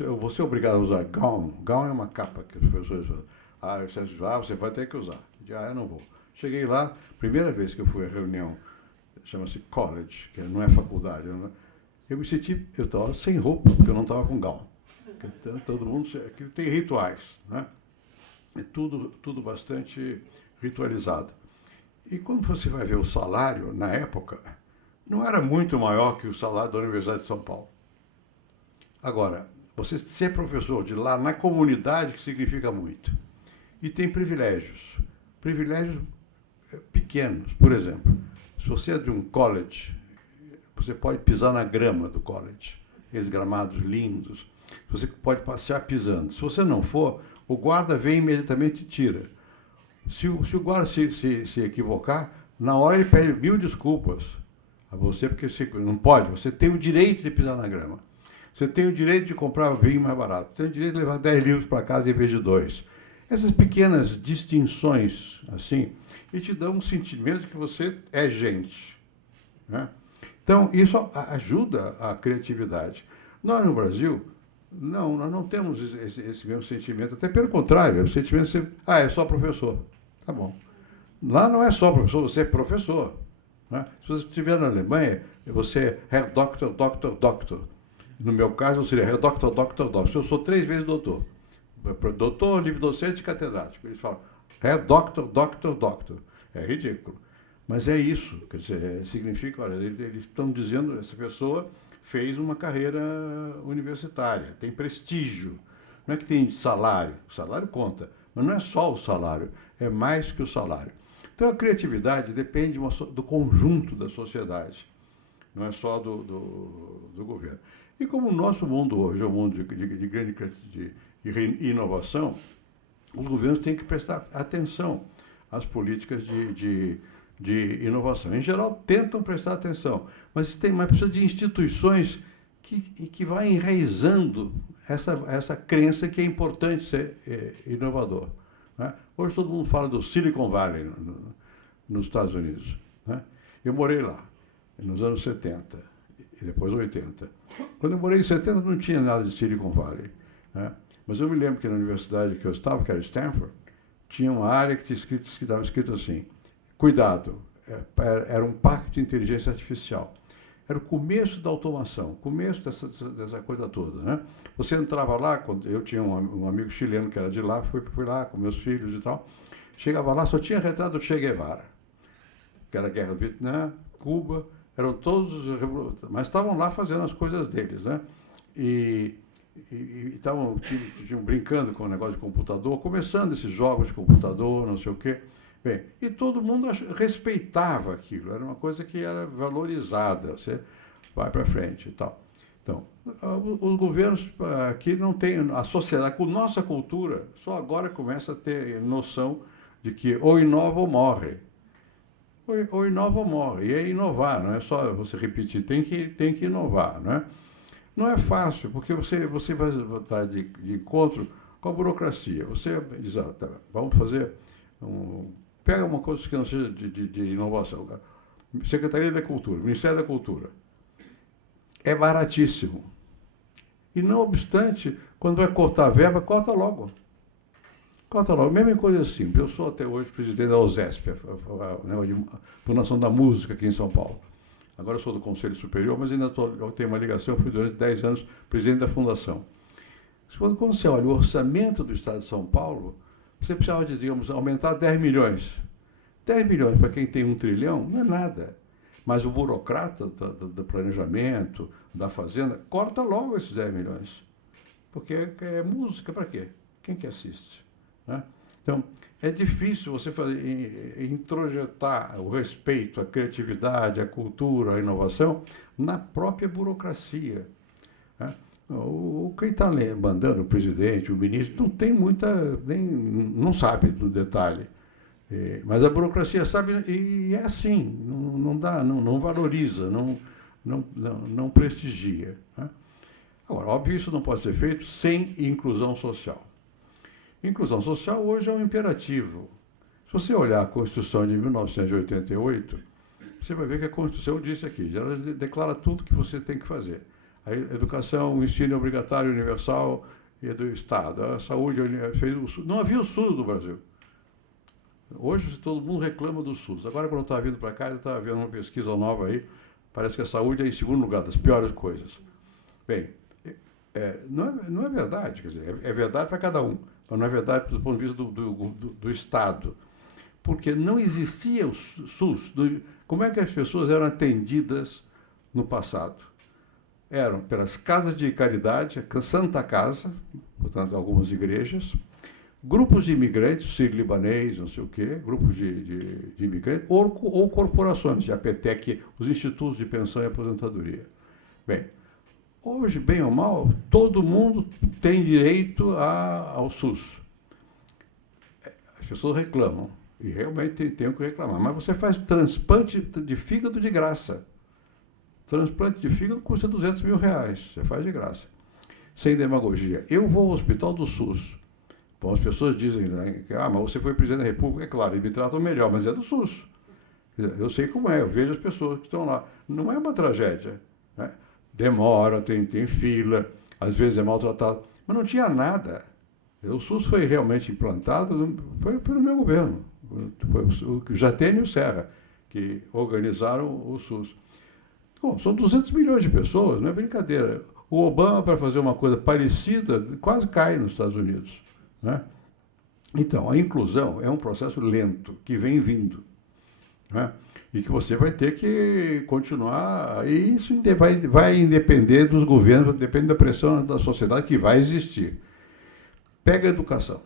eu vou ser obrigado a usar gown. Gown é uma capa que os professores usam. O Celso disse, você vai ter que usar. Eu disse, eu não vou. Cheguei lá, primeira vez que eu fui à reunião, chama-se college, que não é faculdade, eu me senti, eu estava sem roupa, porque eu não estava com gown. Todo mundo, aquilo tem rituais, né? É tudo bastante ritualizado. E quando você vai ver o salário, na época, não era muito maior que o salário da Universidade de São Paulo. Agora, você ser professor de lá, na comunidade, que significa muito. E tem privilégios. Privilégios pequenos. Por exemplo, se você é de um college, você pode pisar na grama do college. Aqueles gramados lindos. Você pode passear pisando. Se você não for, o guarda vem imediatamente e tira. Se o guarda se equivocar, na hora ele pede 1000 desculpas a você, porque você não pode. Você tem o direito de pisar na grama. Você tem o direito de comprar vinho mais barato. Você tem o direito de levar 10 livros para casa em vez de 2. Essas pequenas distinções, assim, e te dão um sentimento de que você é gente, né? Então, isso ajuda a criatividade. Nós, no Brasil, nós não temos esse mesmo sentimento. Até pelo contrário, o sentimento de ser, é só professor. Tá bom. Lá não é só professor, você é professor, né? Se você estiver na Alemanha, você é Herr Doktor, Doktor, Doktor. No meu caso, eu seria Herr Doktor, Doktor, Doktor. Eu sou 3 vezes doutor. Doutor, livre docente e catedrático. Eles falam Herr Doktor, Doktor, Doktor. É ridículo. Mas é isso. Quer dizer, significa, olha, eles estão dizendo, essa pessoa fez uma carreira universitária, tem prestígio. Não é que tem salário. O salário conta. Mas não é só o salário. É mais que o salário. Então, a criatividade depende do conjunto da sociedade. Não é só do governo. E como o nosso mundo hoje é um mundo de grande inovação, os governos têm que prestar atenção às políticas de inovação. Em geral, tentam prestar atenção, mas precisa de instituições que vai enraizando essa crença que é importante ser inovador, né? Hoje todo mundo fala do Silicon Valley nos Estados Unidos, né? Eu morei lá nos anos 70 e depois 80. Quando eu morei em 70 não tinha nada de Silicon Valley, né? Mas eu me lembro que na universidade que eu estava, que era Stanford, tinha uma área que estava escrito assim, cuidado, era um parque de inteligência artificial. Era o começo da automação, o começo dessa coisa toda, né? Você entrava lá, eu tinha um amigo chileno que era de lá, fui lá com meus filhos e tal, chegava lá, só tinha retrato do Che Guevara, que era a Guerra do Vietnã, Cuba, eram todos, mas estavam lá fazendo as coisas deles, né? E estavam brincando com o negócio de computador, começando esses jogos de computador, não sei o quê. Bem, e todo mundo respeitava aquilo, era uma coisa que era valorizada, você vai para frente e tal. Então, os governos aqui não têm, a sociedade, com nossa cultura, só agora começa a ter noção de que ou inova ou morre. Ou inova ou morre. E é inovar, não é só você repetir, tem que inovar, não é? Não é fácil, porque você vai estar de encontro com a burocracia. Você diz, tá, vamos fazer pega uma coisa que não seja de inovação. Secretaria da Cultura, Ministério da Cultura. É baratíssimo. E não obstante, quando vai cortar a verba, corta logo. Corta logo. Mesma coisa simples. Eu sou até hoje presidente da USESP, a Fundação da Música aqui em São Paulo. Agora eu sou do Conselho Superior, mas ainda eu tenho uma ligação, eu fui durante 10 anos presidente da Fundação. Quando você olha o orçamento do Estado de São Paulo, você precisava de, digamos, aumentar 10 milhões. 10 milhões para quem tem 1 trilhão não é nada. Mas o burocrata do planejamento, da fazenda, corta logo esses 10 milhões. Porque é música para quê? Quem que assiste? Né? Então, é difícil você introjetar o respeito, a criatividade, a cultura, a inovação na própria burocracia. Né? Quem está mandando, o presidente, o ministro, não tem não sabe do detalhe. Mas a burocracia sabe, e é assim, não valoriza, não prestigia. Né? Agora, óbvio, isso não pode ser feito sem inclusão social. Inclusão social hoje é um imperativo. Se você olhar a Constituição de 1988, você vai ver que a Constituição disse aqui, ela declara tudo que você tem que fazer. A educação, o ensino obrigatório universal e do Estado, a saúde, não havia o SUS no Brasil. Hoje todo mundo reclama do SUS. Agora, quando eu estava vindo para cá, eu estava vendo uma pesquisa nova aí, parece que a saúde é em segundo lugar, das piores coisas. Bem, não é verdade, quer dizer, é verdade para cada um, mas não é verdade do ponto de vista do Estado. Porque não existia o SUS. Como é que as pessoas eram atendidas no passado? Eram pelas casas de caridade, a Santa Casa, portanto, algumas igrejas, grupos de imigrantes, sírio-libanês, não sei o quê, grupos de imigrantes, ou corporações, de APTEC, os institutos de pensão e aposentadoria. Bem, hoje, bem ou mal, todo mundo tem direito ao SUS. As pessoas reclamam, e realmente tem que reclamar, mas você faz transplante de fígado de graça. Transplante de fígado custa R$200 mil, você faz de graça. Sem demagogia. Eu vou ao hospital do SUS. Bom, as pessoas dizem, né, que mas você foi presidente da República, é claro, eles me tratam melhor, mas é do SUS. Eu sei como é, eu vejo as pessoas que estão lá. Não é uma tragédia. Né? Demora, tem fila, às vezes é maltratado, mas não tinha nada. O SUS foi realmente implantado, foi no meu governo. Foi o Jatene e o Serra que organizaram o SUS. Bom, são 200 milhões de pessoas, não é brincadeira. O Obama, para fazer uma coisa parecida, quase cai nos Estados Unidos. Né? Então, a inclusão é um processo lento, que vem vindo. Né? E que você vai ter que continuar, e isso vai depender dos governos, depende da pressão da sociedade que vai existir. Pega a educação.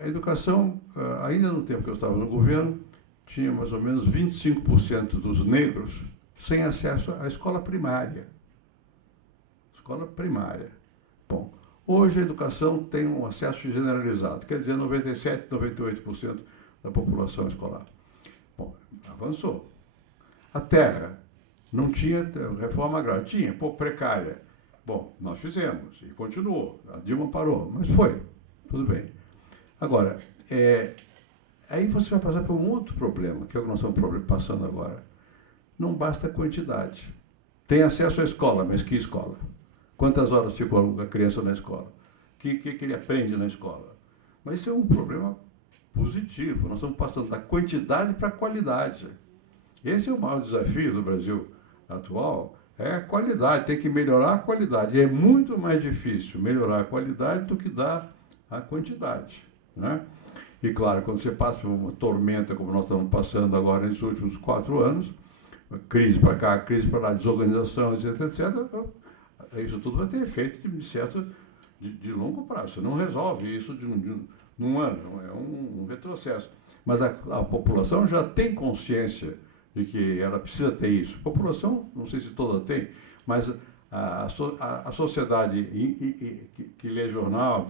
A educação, ainda no tempo que eu estava no governo, tinha mais ou menos 25% dos negros sem acesso à escola primária. Escola primária. Bom, hoje a educação tem um acesso generalizado, quer dizer, 97%, 98% da população escolar. Bom, avançou. A terra não tinha reforma agrária, tinha, pouco precária. Bom, nós fizemos e continuou. A Dilma parou, mas foi, tudo bem. Agora, aí você vai passar por um outro problema, que é o que nós estamos passando agora. Não basta a quantidade. Tem acesso à escola, mas que escola? Quantas horas ficou a criança na escola? O que ele aprende na escola? Mas isso é um problema positivo. Nós estamos passando da quantidade para a qualidade. Esse é o maior desafio do Brasil atual, é a qualidade. Tem que melhorar a qualidade. E é muito mais difícil melhorar a qualidade do que dar a quantidade. Né? E, claro, quando você passa por uma tormenta, como nós estamos passando agora nesses últimos 4 anos, crise para cá, crise para lá, desorganização, etc., etc., isso tudo vai ter efeito de certo de longo prazo. Você não resolve isso num ano, é um retrocesso. Mas a população já tem consciência de que ela precisa ter isso. A população, não sei se toda tem, mas a sociedade que lê jornal,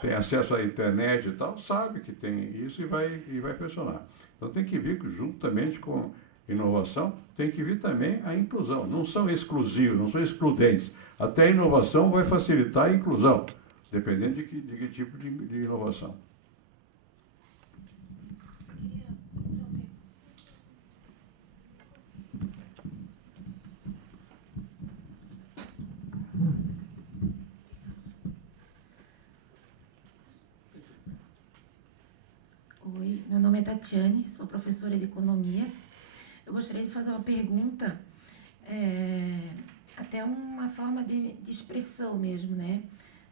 tem acesso à internet e tal, sabe que tem isso e vai pressionar. Então tem que vir juntamente com inovação, tem que vir também a inclusão. Não são exclusivos, não são excludentes. Até a inovação vai facilitar a inclusão, dependendo de que tipo de inovação. Oi, meu nome é Tatiane, sou professora de economia. Eu gostaria de fazer uma pergunta, até uma forma de expressão mesmo, né?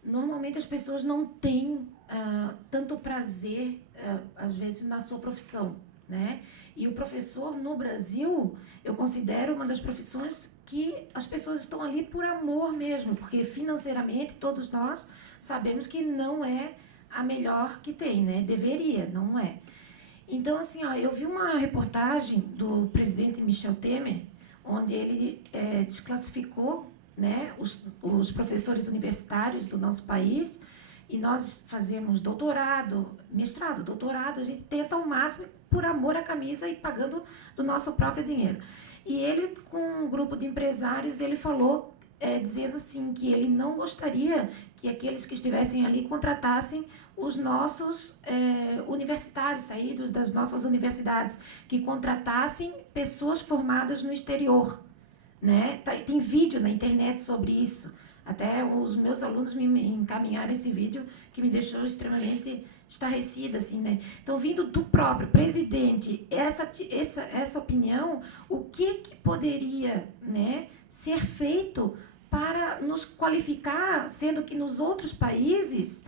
Normalmente as pessoas não têm tanto prazer, às vezes, na sua profissão, né? E o professor, no Brasil, eu considero uma das profissões que as pessoas estão ali por amor mesmo, porque financeiramente todos nós sabemos que não é a melhor que tem, né? Deveria, não é. Então, assim, ó, eu vi uma reportagem do presidente Michel Temer, onde ele desclassificou, né, os professores universitários do nosso país, e nós fazemos doutorado, mestrado, doutorado, a gente tenta ao máximo por amor à camisa e pagando do nosso próprio dinheiro. E ele, com um grupo de empresários, ele falou, dizendo assim, que ele não gostaria que aqueles que estivessem ali contratassem os nossos universitários, saídos das nossas universidades, que contratassem pessoas formadas no exterior, né? Tem vídeo na internet sobre isso. Até os meus alunos me encaminharam esse vídeo, que me deixou extremamente estarrecida, assim, né? Então, vindo do próprio presidente, essa opinião, o que poderia, né, ser feito para nos qualificar, sendo que nos outros países,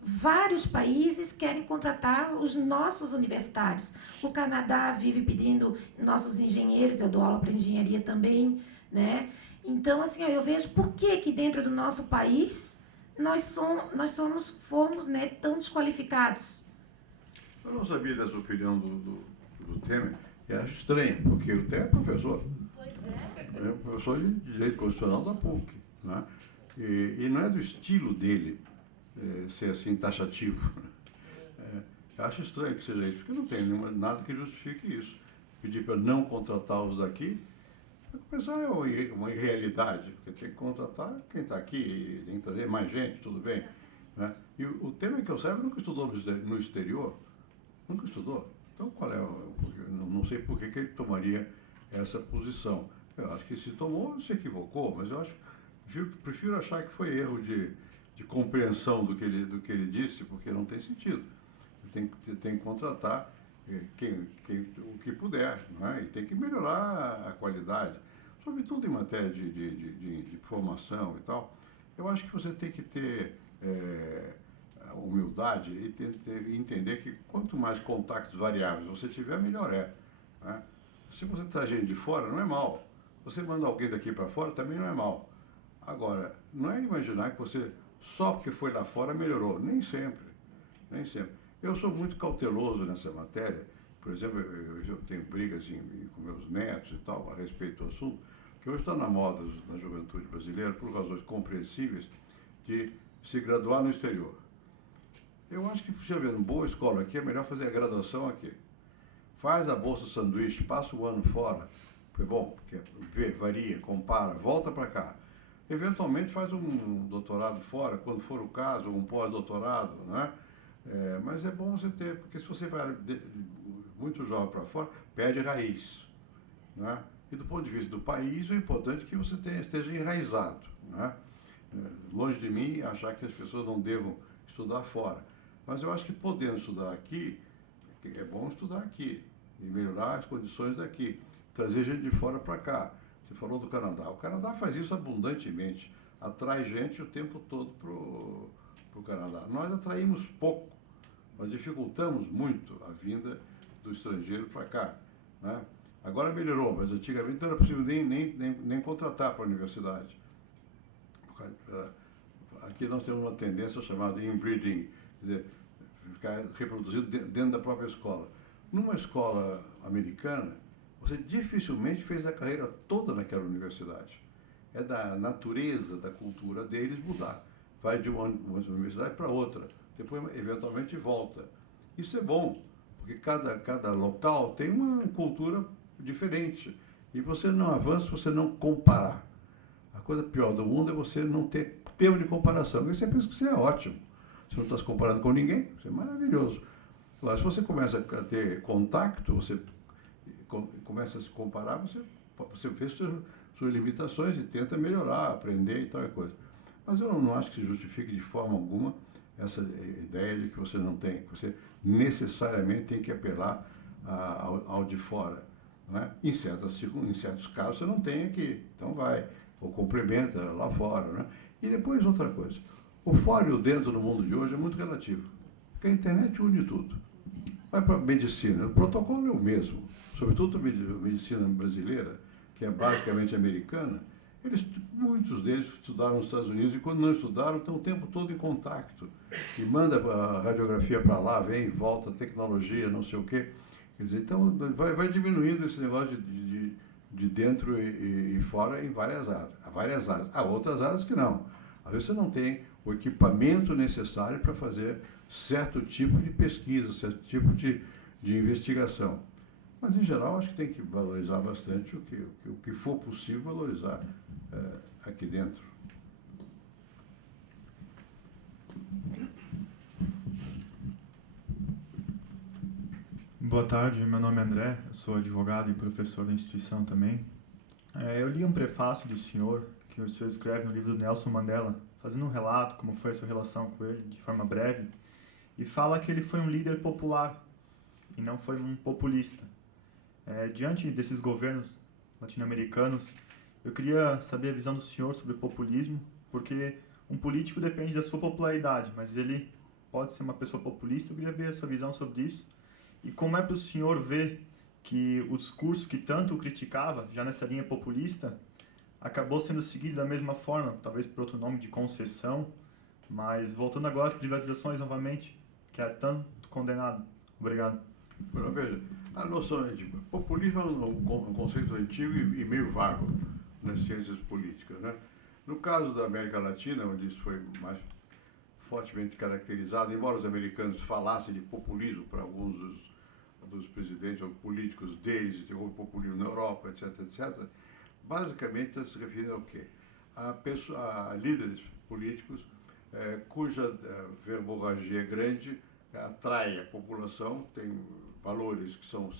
vários países querem contratar os nossos universitários. O Canadá vive pedindo nossos engenheiros, eu dou aula para engenharia também, né? Então, assim, eu vejo por que dentro do nosso país nós fomos, né, tão desqualificados. Eu não sabia dessa opinião do Temer, e acho estranho, porque o Temer é professor. Pois é. É professor de Direito Constitucional da PUC, né? E não é do estilo dele ser assim taxativo. Acho estranho que seja isso, porque não tem nada que justifique isso. Pedir para não contratá-los daqui, para começar, é uma irrealidade, porque tem que contratar quem está aqui, tem que trazer mais gente, tudo bem. Né? E o tema que eu saiba nunca estudou no exterior, nunca estudou. Então, qual é não sei por que ele tomaria essa posição. Eu acho que se tomou, se equivocou, mas eu prefiro achar que foi erro de compreensão do que ele disse, porque não tem sentido. Tem que contratar o que puder, não é? E tem que melhorar a qualidade, sobretudo em matéria de formação e tal. Eu acho que você tem que ter a humildade e entender que quanto mais contactos variáveis você tiver, melhor é. Né? Se você traz gente de fora, não é mal. Você manda alguém daqui para fora, também não é mal. Agora, não é imaginar que você, só porque foi lá fora, melhorou. Nem sempre. Nem sempre. Eu sou muito cauteloso nessa matéria. Por exemplo, eu tenho brigas com meus netos e tal, a respeito do assunto, que hoje está na moda na juventude brasileira, por razões compreensíveis, de se graduar no exterior. Eu acho que, se haver uma boa escola aqui, é melhor fazer a graduação aqui. Faz a bolsa sanduíche, passa o ano fora, foi bom, vê, varia, compara, volta para cá. Eventualmente faz um doutorado fora, quando for o caso, um pós-doutorado, né? Mas é bom você ter, porque se você vai muito jovem para fora, perde raiz. Né? E do ponto de vista do país, é importante que você esteja enraizado. Né? Longe de mim achar que as pessoas não devam estudar fora. Mas eu acho que podendo estudar aqui, é bom estudar aqui e melhorar as condições daqui. Trazer gente de fora para cá. Você falou do Canadá. O Canadá faz isso abundantemente. Atrai gente o tempo todo para o Canadá. Nós atraímos pouco. Nós dificultamos muito a vinda do estrangeiro para cá. Né? Agora melhorou, mas antigamente não era possível nem contratar para a universidade. Aqui nós temos uma tendência chamada inbreeding, quer dizer, ficar reproduzido dentro da própria escola. Numa escola americana, você dificilmente fez a carreira toda naquela universidade. É da natureza, da cultura deles mudar. Vai de uma universidade para outra, depois eventualmente volta. Isso é bom, porque cada local tem uma cultura diferente. E você não avança se você não comparar. A coisa pior do mundo é você não ter termo de comparação. Porque você pensa que você é ótimo. Você não está se comparando com ninguém, você é maravilhoso. Agora, se você começa a ter contato, você começa a se comparar, você vê suas limitações e tenta melhorar, aprender e tal e coisa. Mas eu não acho que se justifique de forma alguma essa ideia de que você não tem, que você necessariamente tem que apelar ao de fora. Não é? Em certos casos você não tem aqui, então vai, ou complementa lá fora. Né? E depois outra coisa, o fora e o dentro no mundo de hoje é muito relativo, porque a internet une tudo. Vai para a medicina, o protocolo é o mesmo, sobretudo a medicina brasileira, que é basicamente americana, muitos deles estudaram nos Estados Unidos e quando não estudaram estão o tempo todo em contato. E manda a radiografia para lá, vem, volta, tecnologia, não sei o quê. Quer dizer, então vai diminuindo esse negócio de dentro e fora em várias áreas. Há outras áreas que não. Às vezes você não tem o equipamento necessário para fazer certo tipo de pesquisa, certo tipo de investigação. Mas, em geral, acho que tem que valorizar bastante o que for possível valorizar aqui dentro. Boa tarde, meu nome é André, eu sou advogado e professor da instituição também. Eu li um prefácio do senhor, que o senhor escreve no livro do Nelson Mandela, fazendo um relato como foi a sua relação com ele, de forma breve, e fala que ele foi um líder popular e não foi um populista. Diante desses governos latino-americanos, eu queria saber a visão do senhor sobre o populismo, porque um político depende da sua popularidade, mas ele pode ser uma pessoa populista. Eu queria ver a sua visão sobre isso. E como é para o senhor ver que o discurso que tanto o criticava, já nessa linha populista, acabou sendo seguido da mesma forma, talvez por outro nome de concessão, mas voltando agora às privatizações novamente, que é tanto condenado. Obrigado. Bueno, veja, a noção de populismo é um conceito antigo e meio vago nas ciências políticas. Né? No caso da América Latina, onde isso foi mais fortemente caracterizado, embora os americanos falassem de populismo para alguns dos presidentes ou políticos deles, de populismo na Europa, etc., etc., basicamente está se referindo ao quê? A líderes políticos cuja verborragia grande atrai a população, tem valores que são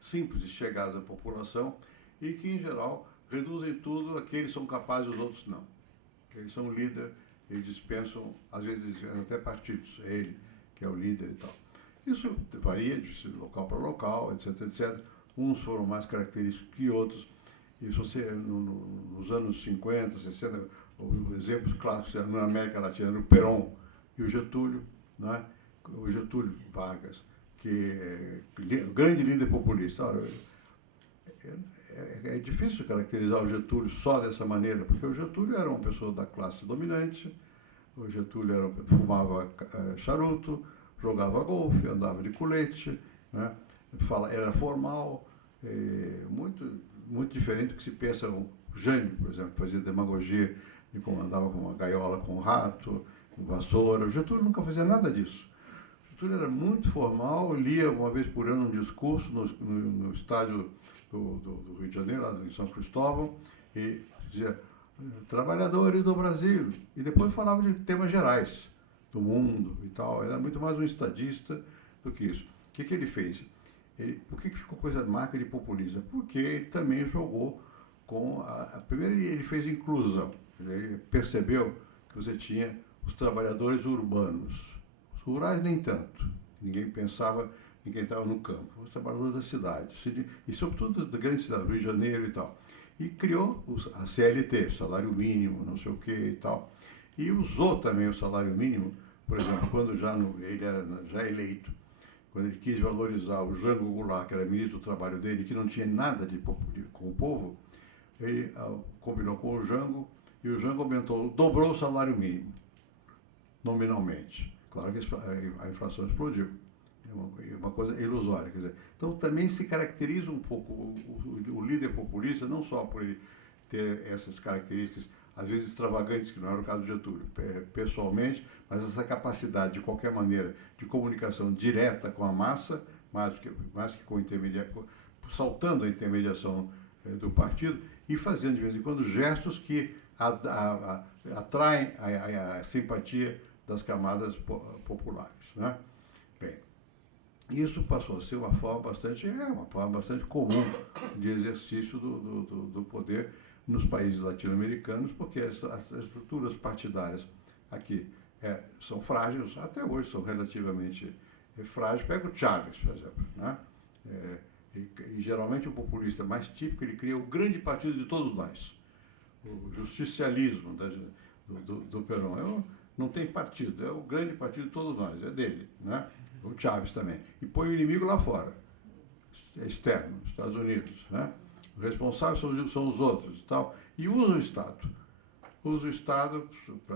simples de chegar à população e que, em geral, reduzem tudo a que eles são capazes e os outros não. Eles são líder, eles dispensam, às vezes, até partidos, é ele que é o líder e tal. Isso varia de local para local, etc., etc. Uns foram mais característicos que outros. E se você, nos anos 50, 60, exemplos clássicos na América Latina, no Perón e o Getúlio, não é? O Getúlio Vargas, que é grande líder populista. Ora, é difícil caracterizar o Getúlio só dessa maneira, porque o Getúlio era uma pessoa da classe dominante, o Getúlio fumava charuto, jogava golfe, andava de colete, né? Era formal, muito diferente do que se pensa o Jânio, por exemplo, que fazia demagogia, e andava com uma gaiola com um rato, com vassoura. O Getúlio nunca fazia nada disso. O Getúlio era muito formal, lia uma vez por ano um discurso no estádio do Rio de Janeiro, lá em São Cristóvão, e dizia, trabalhadores do Brasil, e depois falava de temas gerais, do mundo e tal. Era muito mais um estadista do que isso. O que ele fez? Por que ficou coisa marca de populista? Porque ele também jogou com primeiro ele fez inclusão. Ele percebeu que você tinha os trabalhadores urbanos. Os rurais nem tanto. Ninguém pensava em quem estava no campo. Os trabalhadores da cidade. E sobretudo da grande cidade, Rio de Janeiro e tal. E criou a CLT, salário mínimo, não sei o que e tal. E usou também o salário mínimo, por exemplo, quando ele era já eleito, quando ele quis valorizar o Jango Goulart, que era ministro do trabalho dele, que não tinha nada com o povo, ele combinou com o Jango, e o Jango dobrou o salário mínimo, nominalmente. Claro que a inflação explodiu. É uma coisa ilusória. Quer dizer, então, também se caracteriza um pouco o líder populista, não só por ele ter essas características, às vezes extravagantes, que não era o caso de Getúlio, pessoalmente, mas essa capacidade, de qualquer maneira, de comunicação direta com a massa, mais que com saltando a intermediação do partido e fazendo, de vez em quando, gestos que atraem a simpatia das camadas populares, né? Bem, isso passou a ser uma forma bastante comum de exercício do poder nos países latino-americanos, porque as estruturas partidárias aqui são frágeis, até hoje são relativamente frágeis. Pega o Chávez, por exemplo, né? E geralmente o populista mais típico, ele cria o grande partido de todos nós, o justicialismo do Perón. Não tem partido, é o grande partido de todos nós, é dele, né? O Chávez também. E põe o inimigo lá fora, externo, Estados Unidos, né? Os responsáveis são os outros e tal. E usa o Estado. Usa o Estado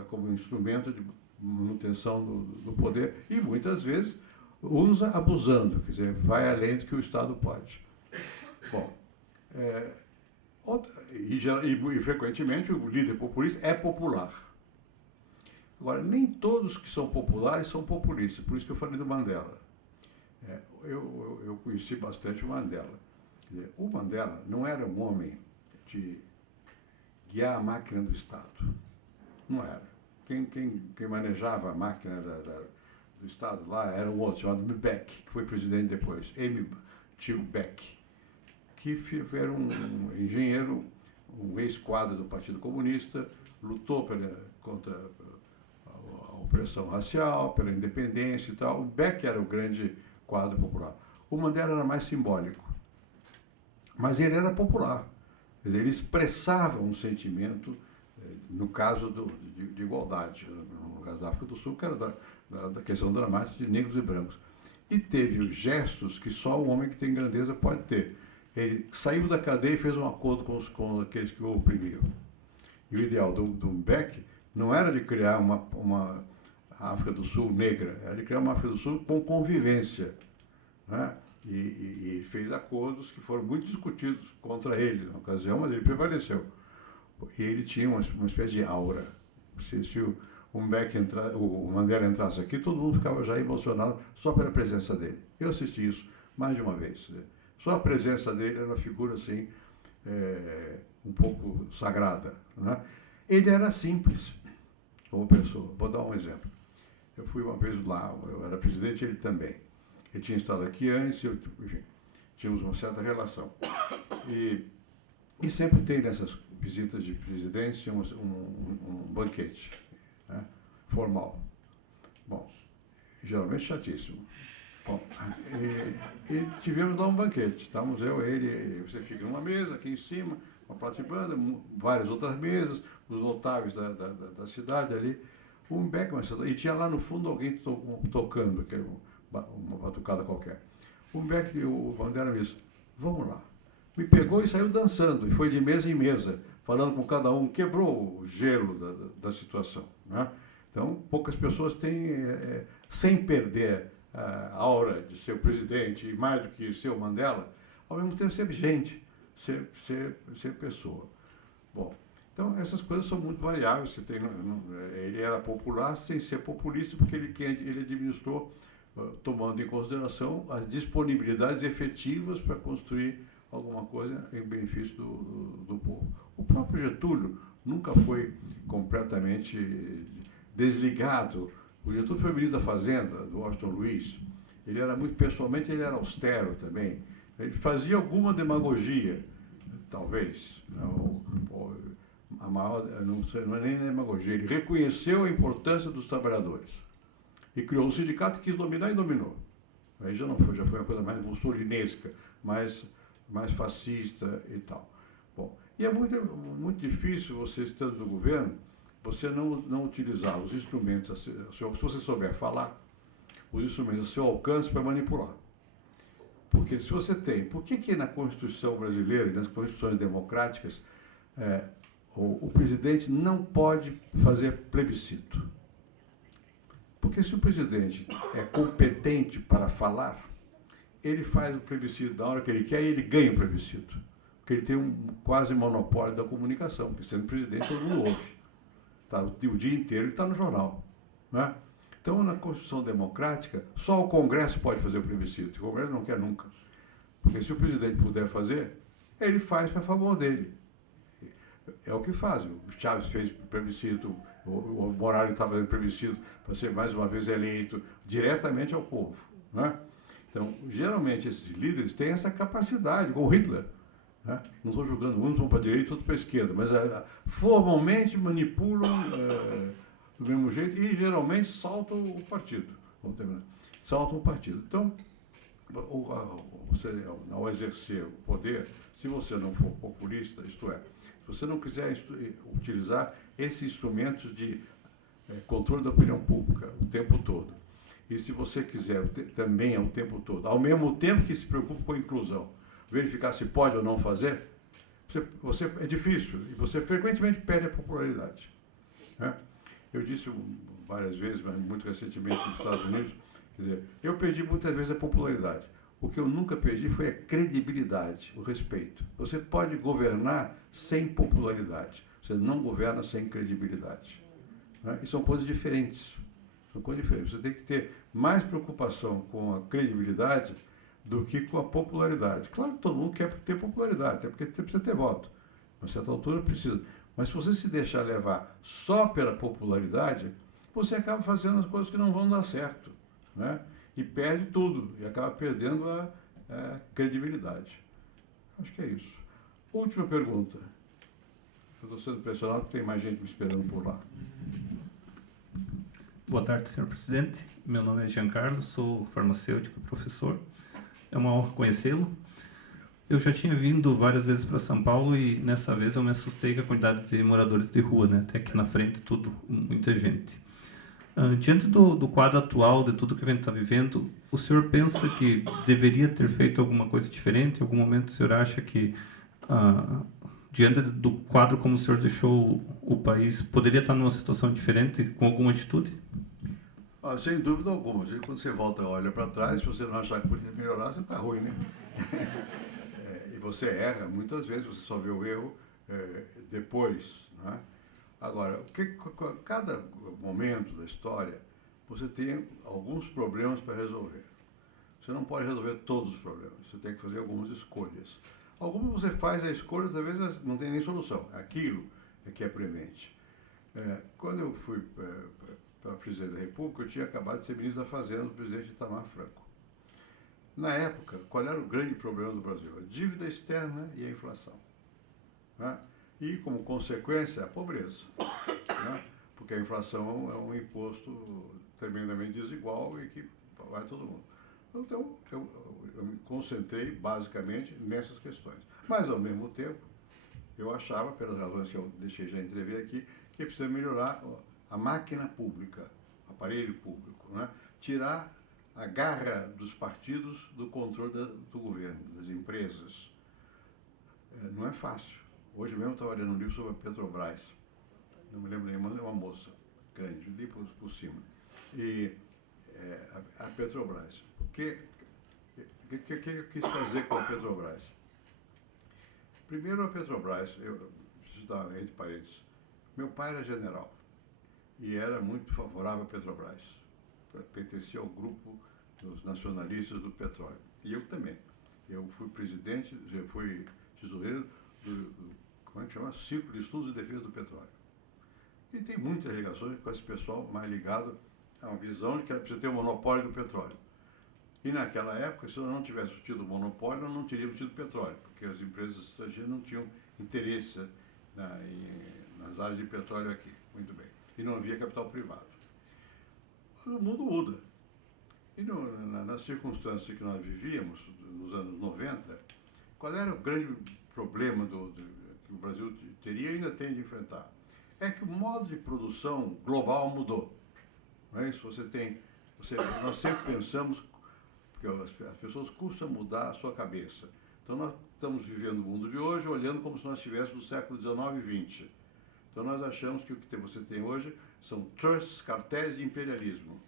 como instrumento de manutenção do poder e, muitas vezes, usa abusando, quer dizer, vai além do que o Estado pode. Bom, e frequentemente o líder populista é popular. Agora, nem todos que são populares são populistas, por isso que eu falei do Mandela. Eu conheci bastante o Mandela. Quer dizer, o Mandela não era um homem de guiar a máquina do Estado. Não era. Quem manejava a máquina do Estado lá era um outro, chamado Beck, que foi presidente depois, Tio Beck, que era um engenheiro, um ex-quadro do Partido Comunista, lutou contra a opressão racial, pela independência e tal. O Beck era o grande quadro popular. O Mandela era mais simbólico, mas ele era popular. Quer dizer, ele expressava um sentimento, no caso de igualdade, no caso da África do Sul, que era da questão dramática de negros e brancos. E teve os gestos que só um homem que tem grandeza pode ter. Ele saiu da cadeia e fez um acordo com aqueles que o oprimiam. E o ideal do Beck não era de criar uma África do Sul negra, era de criar uma África do Sul com convivência, né? E ele fez acordos que foram muito discutidos contra ele na ocasião, mas ele prevaleceu. E ele tinha uma espécie de aura. Se o Mandela entrasse aqui, todo mundo ficava já emocionado só pela presença dele. Eu assisti isso mais de uma vez. Só a presença dele era uma figura assim, um pouco sagrada, né? Ele era simples como pessoa. Vou dar um exemplo. Eu fui uma vez lá, eu era presidente, ele também. Ele tinha estado aqui antes, enfim, tínhamos uma certa relação. E sempre tem nessas visitas de presidência um banquete, né, formal. Bom, geralmente chatíssimo. Bom, e tivemos lá um banquete. Estávamos eu, ele, você fica numa mesa aqui em cima, uma prata de banda, várias outras mesas, os notáveis da cidade ali. Um Beckman, e tinha lá no fundo alguém tocando, que era uma batucada qualquer. O Beck, o Mandela me disse, vamos lá. Me pegou e saiu dançando, e foi de mesa em mesa, falando com cada um, quebrou o gelo da situação, né? Então, poucas pessoas têm, sem perder a aura de ser o presidente, e mais do que ser o Mandela, ao mesmo tempo ser gente, ser pessoa. Bom, então essas coisas são muito variáveis. Ele era popular sem ser populista, porque ele administrou, tomando em consideração as disponibilidades efetivas para construir alguma coisa em benefício do povo. O próprio Getúlio nunca foi completamente desligado. O Getúlio foi ministro da Fazenda, do Washington Luiz. Ele era muito, pessoalmente, ele era austero também. Ele fazia alguma demagogia, talvez. A maior, não é nem demagogia. Ele reconheceu a importância dos trabalhadores. E criou um sindicato que quis dominar e dominou. Aí já foi uma coisa mais mussolinesca, mais fascista e tal. Bom, e é muito difícil você, estando no governo, você não utilizar os instrumentos, se você souber falar, os instrumentos ao seu alcance para manipular. Porque se você tem... Por que na Constituição brasileira e nas constituições democráticas o presidente não pode fazer plebiscito? Porque se o presidente é competente para falar, ele faz o plebiscito da hora que ele quer e ele ganha o plebiscito. Porque ele tem um quase monopólio da comunicação, porque sendo presidente todo mundo ouve. Tá, o dia inteiro ele está no jornal. Né? Então, na Constituição Democrática, só o Congresso pode fazer o plebiscito. O Congresso não quer nunca. Porque se o presidente puder fazer, ele faz a favor dele. É o que faz. O Chaves fez plebiscito, o Morales está fazendo plebiscito para ser mais uma vez eleito diretamente ao povo. Né? Então, geralmente, esses líderes têm essa capacidade, como Hitler. Né? Não estou julgando, uns vão para a direita e outros para a esquerda, mas formalmente manipulam do mesmo jeito e geralmente saltam o partido. Vamos terminar. Saltam o partido. Então, você, ao exercer o poder, se você não for populista, isto é, se você não quiser utilizar esses instrumentos de controle da opinião pública o tempo todo, e se você quiser também o tempo todo, ao mesmo tempo que se preocupa com a inclusão, verificar se pode ou não fazer, é difícil e você frequentemente perde a popularidade. Né? Eu disse várias vezes, mas muito recentemente nos Estados Unidos, quer dizer, eu perdi muitas vezes a popularidade. O que eu nunca perdi foi a credibilidade, o respeito. Você pode governar sem popularidade, você não governa sem credibilidade. Né? E são coisas diferentes. São coisas diferentes. Você tem que ter mais preocupação com a credibilidade do que com a popularidade. Claro que todo mundo quer ter popularidade, até porque você precisa ter voto. A certa altura precisa. Mas se você se deixar levar só pela popularidade, você acaba fazendo as coisas que não vão dar certo. Né? E perde tudo, e acaba perdendo a credibilidade. Acho que é isso. Última pergunta. Eu estou sendo pressionado porque tem mais gente me esperando por lá. Boa tarde, senhor presidente. Meu nome é Giancarlo, sou farmacêutico e professor. É uma honra conhecê-lo. Eu já tinha vindo várias vezes para São Paulo e nessa vez eu me assustei com a quantidade de moradores de rua, né? Até aqui na frente, muita gente. Diante do quadro atual, de tudo que a gente está vivendo, o senhor pensa que deveria ter feito alguma coisa diferente? Em algum momento o senhor acha que, diante do quadro como o senhor deixou o país, poderia estar numa situação diferente, com alguma atitude? Sem dúvida alguma. Quando você volta e olha para trás, se você não achar que podia melhorar, você está ruim, né? E você erra muitas vezes, você só vê o erro depois, né? Agora, cada momento da história, você tem alguns problemas para resolver. Você não pode resolver todos os problemas, você tem que fazer algumas escolhas. Algumas você faz a escolha, talvez não tem nem solução. Aquilo é que é premente. Quando eu fui para presidente da República, eu tinha acabado de ser ministro da Fazenda do presidente Itamar Franco. Na época, qual era o grande problema do Brasil? A dívida externa e a inflação. Né? E, como consequência, a pobreza. Né? Porque a inflação é um imposto tremendamente desigual e que vai todo mundo. Então, eu me concentrei basicamente nessas questões. Mas, ao mesmo tempo, eu achava, pelas razões que eu deixei já entrever aqui, que precisa melhorar a máquina pública, o aparelho público, né? Tirar a garra dos partidos do controle do governo, das empresas. Não é fácil. Hoje mesmo eu estava lendo um livro sobre a Petrobras. Não me lembro nem, mas é uma moça grande, li por cima. E a Petrobras. O que eu quis fazer com a Petrobras? Primeiro, a Petrobras, eu preciso dar entre parênteses, meu pai era general e era muito favorável à Petrobras. Pertencia ao grupo dos nacionalistas do petróleo. E eu também. Eu fui presidente, eu fui tesoureiro como é que chama? Círculo de Estudos e Defesa do Petróleo. E tem muitas ligações com esse pessoal mais ligado a uma visão de que era preciso ter um monopólio do petróleo. E naquela época, se nós não tivéssemos tido monopólio, nós não teríamos tido petróleo, porque as empresas estrangeiras não tinham interesse nas áreas de petróleo aqui. Muito bem. E não havia capital privado. Mas o mundo muda. E nas circunstâncias que nós vivíamos, nos anos 90, qual era o grande problema que o Brasil teria e ainda tem de enfrentar? É que o modo de produção global mudou. Não é isso? Você tem Nós sempre pensamos, porque as pessoas custam mudar a sua cabeça. Então, nós estamos vivendo o mundo de hoje olhando como se nós estivéssemos no século XIX e XX. Então, nós achamos que o que você tem hoje são trusts, cartéis e imperialismo.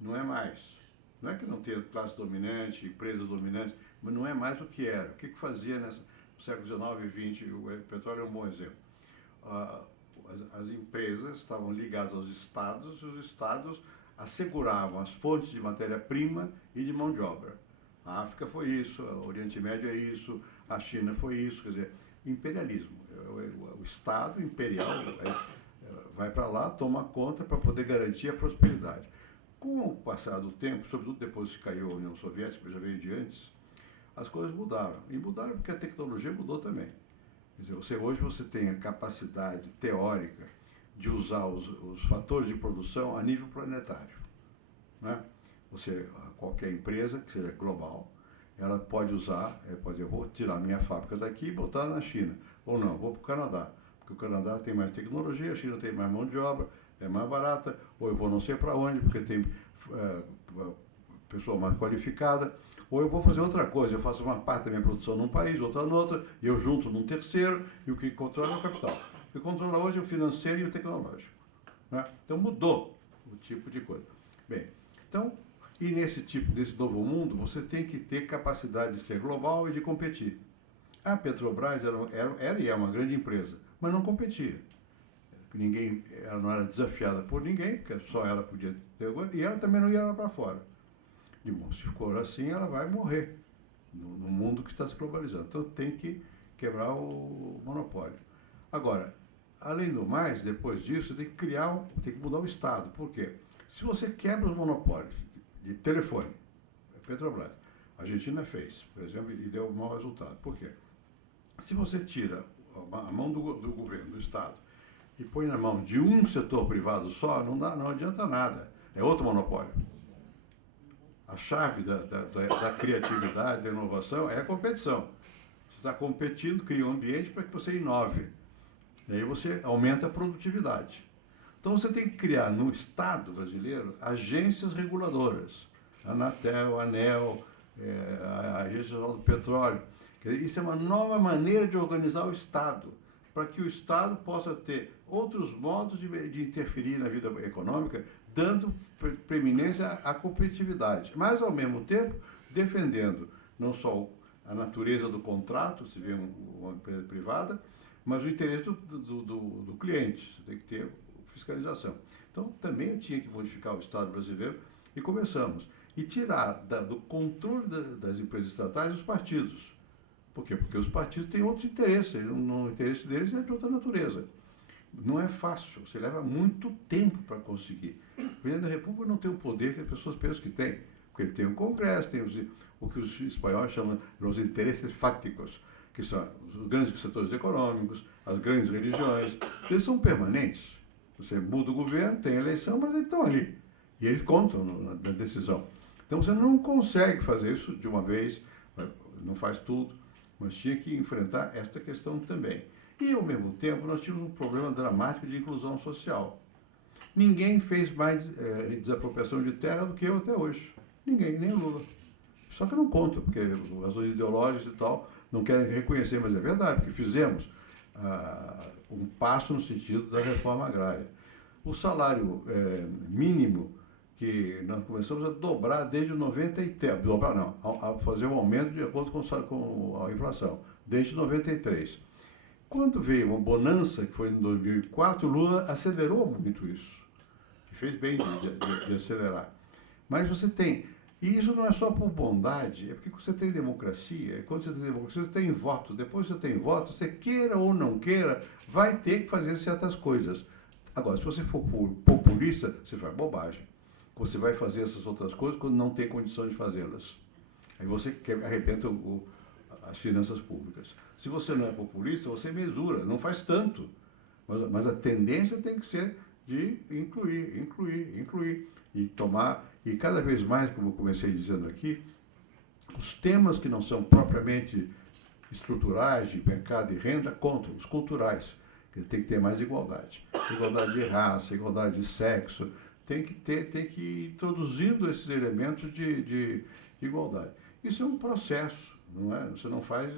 Não é mais. Não é que não tenha classe dominante, empresas dominantes, mas não é mais o que era. O que fazia no século XIX e XX? O petróleo é um bom exemplo. As empresas estavam ligadas aos estados e os estados asseguravam as fontes de matéria-prima e de mão de obra. A África foi isso, o Oriente Médio é isso, a China foi isso, quer dizer, imperialismo. O Estado imperial vai para lá, toma conta para poder garantir a prosperidade. Com o passar do tempo, sobretudo depois que caiu a União Soviética, já veio de antes, as coisas mudaram. E mudaram porque a tecnologia mudou também. Quer dizer, hoje você tem a capacidade teórica de usar os fatores de produção a nível planetário. Né? Qualquer empresa, que seja global, ela pode usar, eu vou tirar minha fábrica daqui e botar na China. Ou não, vou para o Canadá, porque o Canadá tem mais tecnologia, a China tem mais mão de obra, é mais barata, ou eu vou não sei para onde, porque tem pessoa mais qualificada, ou eu vou fazer outra coisa, eu faço uma parte da minha produção num país, outra noutra, e eu junto num terceiro, e o que controla é o capital. O que controla hoje é o financeiro e o tecnológico. Né? Então mudou o tipo de coisa. Bem, então, e nesse novo mundo, você tem que ter capacidade de ser global e de competir. A Petrobras era e é uma grande empresa, mas não competia. Ela não era desafiada por ninguém, porque só ela podia ter, e ela também não ia lá para fora. Se for assim, ela vai morrer no mundo que está se globalizando. Então tem que quebrar o monopólio. Agora, além do mais, depois disso, você tem que mudar o Estado. Por quê? Se você quebra os monopólios de telefone, Petrobras, a Argentina fez, por exemplo, e deu um mau resultado. Por quê? Se você tira a mão do governo, do Estado, e põe na mão de um setor privado só, não adianta nada. É outro monopólio. A chave da criatividade, da inovação, é a competição. Você está competindo, cria um ambiente para que você inove. E aí você aumenta a produtividade. Então você tem que criar no Estado brasileiro agências reguladoras. Anatel, ANEEL, a Agência Nacional do Petróleo. Isso é uma nova maneira de organizar o Estado, para que o Estado possa ter outros modos de interferir na vida econômica, dando preeminência à competitividade, mas, ao mesmo tempo, defendendo não só a natureza do contrato, se vê uma empresa privada, mas o interesse do cliente. Você tem que ter fiscalização. Então, também eu tinha que modificar o Estado brasileiro e começamos. E tirar do controle das empresas estatais os partidos. Por quê? Porque os partidos têm outros interesses, o interesse deles é de outra natureza. Não é fácil, você leva muito tempo para conseguir. O presidente da República não tem o poder que as pessoas pensam que tem, porque ele tem o Congresso, tem o que os espanhóis chamam de os interesses fáticos, que são os grandes setores econômicos, as grandes religiões. Eles são permanentes. Você muda o governo, tem eleição, mas eles estão ali. E eles contam na decisão. Então você não consegue fazer isso de uma vez, não faz tudo, mas tinha que enfrentar esta questão também. E, ao mesmo tempo, nós tínhamos um problema dramático de inclusão social. Ninguém fez mais desapropriação de terra do que eu até hoje. Ninguém, nem o Lula. Só que não conta, porque razões ideológicas e tal não querem reconhecer, mas é verdade, porque fizemos um passo no sentido da reforma agrária. O salário mínimo, que nós começamos a dobrar desde 93, dobrar não, a fazer um aumento de acordo com a inflação, desde 93. Quando veio uma bonança, que foi em 2004, o Lula acelerou muito isso. Fez bem de acelerar. Mas você tem, e isso não é só por bondade, é porque você tem democracia, e quando você tem democracia, você tem voto. Depois você tem voto, você queira ou não queira, vai ter que fazer certas coisas. Agora, se você for populista, você faz bobagem. Você vai fazer essas outras coisas quando não tem condição de fazê-las. Aí você arrebenta as finanças públicas. Se você não é populista, você mesura, não faz tanto. Mas a tendência tem que ser de incluir. E tomar, e cada vez mais, como eu comecei dizendo aqui, os temas que não são propriamente estruturais, de mercado e renda, contam, os culturais. Que tem que ter mais igualdade. Igualdade de raça, igualdade de sexo, tem que ir introduzindo esses elementos de igualdade. Isso é um processo, não é? Você não faz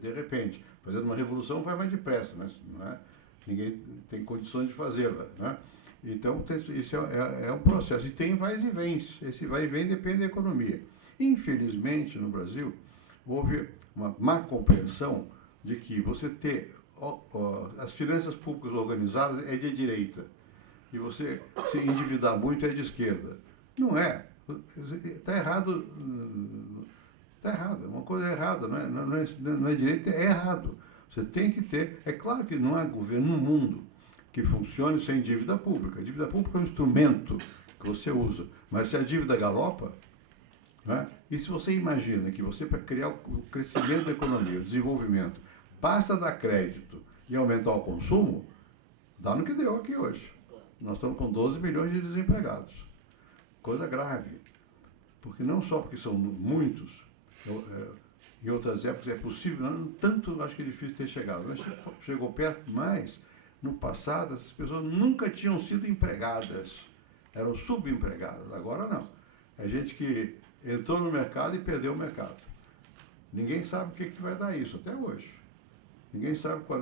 de repente. Fazendo uma revolução vai mais depressa, mas não é? Ninguém tem condições de fazê-la, né? Então, isso é um processo. E tem vais e vens. Esse vai e vem depende da economia. Infelizmente, no Brasil, houve uma má compreensão de que você ter as finanças públicas organizadas é de direita e você se endividar muito é de esquerda. Não é. Está errado. Está errado. É uma coisa errada. Não é direita, é errado. Você tem que ter... É claro que não há governo no mundo que funcione sem dívida pública. A dívida pública é um instrumento que você usa. Mas se a dívida galopa, né? E se você imagina que você, para criar o crescimento da economia, o desenvolvimento, basta dar crédito e aumentar o consumo, dá no que deu aqui hoje. Nós estamos com 12 milhões de desempregados. Coisa grave. Porque não só porque são muitos, em outras épocas é possível, não, tanto acho que é difícil ter chegado. Mas chegou perto, mas no passado essas pessoas nunca tinham sido empregadas. Eram subempregadas. Agora não. É gente que entrou no mercado e perdeu o mercado. Ninguém sabe o que vai dar isso, até hoje. Ninguém sabe qual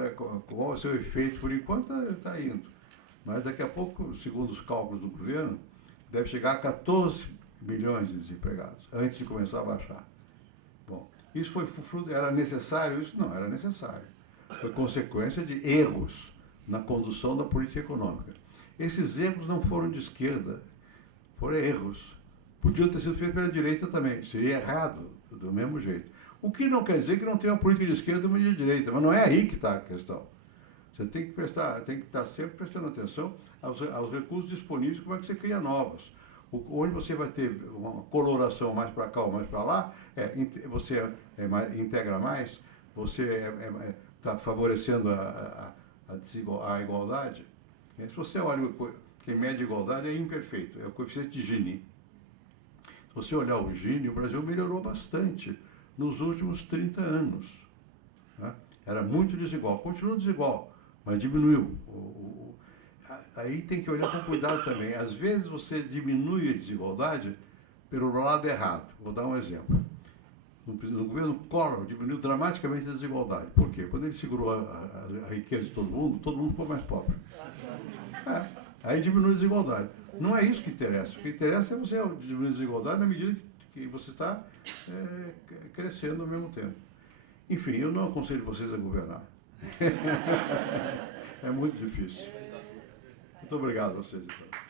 vai ser o efeito, por enquanto está indo. Mas daqui a pouco, segundo os cálculos do governo, deve chegar a 14 milhões de desempregados, antes de começar a baixar. Bom, isso foi fruto, era necessário isso? Não, era necessário. Foi consequência de erros na condução da política econômica. Esses erros não foram de esquerda, foram erros. Podiam ter sido feitos pela direita também, seria errado do mesmo jeito. O que não quer dizer que não tenha uma política de esquerda e uma de direita, mas não é aí que está a questão. Você tem que estar sempre prestando atenção aos recursos disponíveis, como é que você cria novos. Onde você vai ter uma coloração mais para cá ou mais para lá, você integra mais, você está favorecendo a igualdade. Se você olha quem mede igualdade, é imperfeito, é o coeficiente de Gini. Se você olhar o Gini, o Brasil melhorou bastante nos últimos 30 anos. Né? Era muito desigual, continua desigual, mas diminuiu. Aí tem que olhar com cuidado também. Às vezes você diminui a desigualdade pelo lado errado. Vou dar um exemplo. No governo Collor diminuiu dramaticamente a desigualdade. Por quê? Quando ele segurou a riqueza de todo mundo ficou mais pobre. Aí diminui a desigualdade. Não é isso que interessa. O que interessa é você diminuir a desigualdade na medida que você está crescendo ao mesmo tempo. Enfim, eu não aconselho vocês a governar. É muito difícil. Muito obrigado a vocês, então.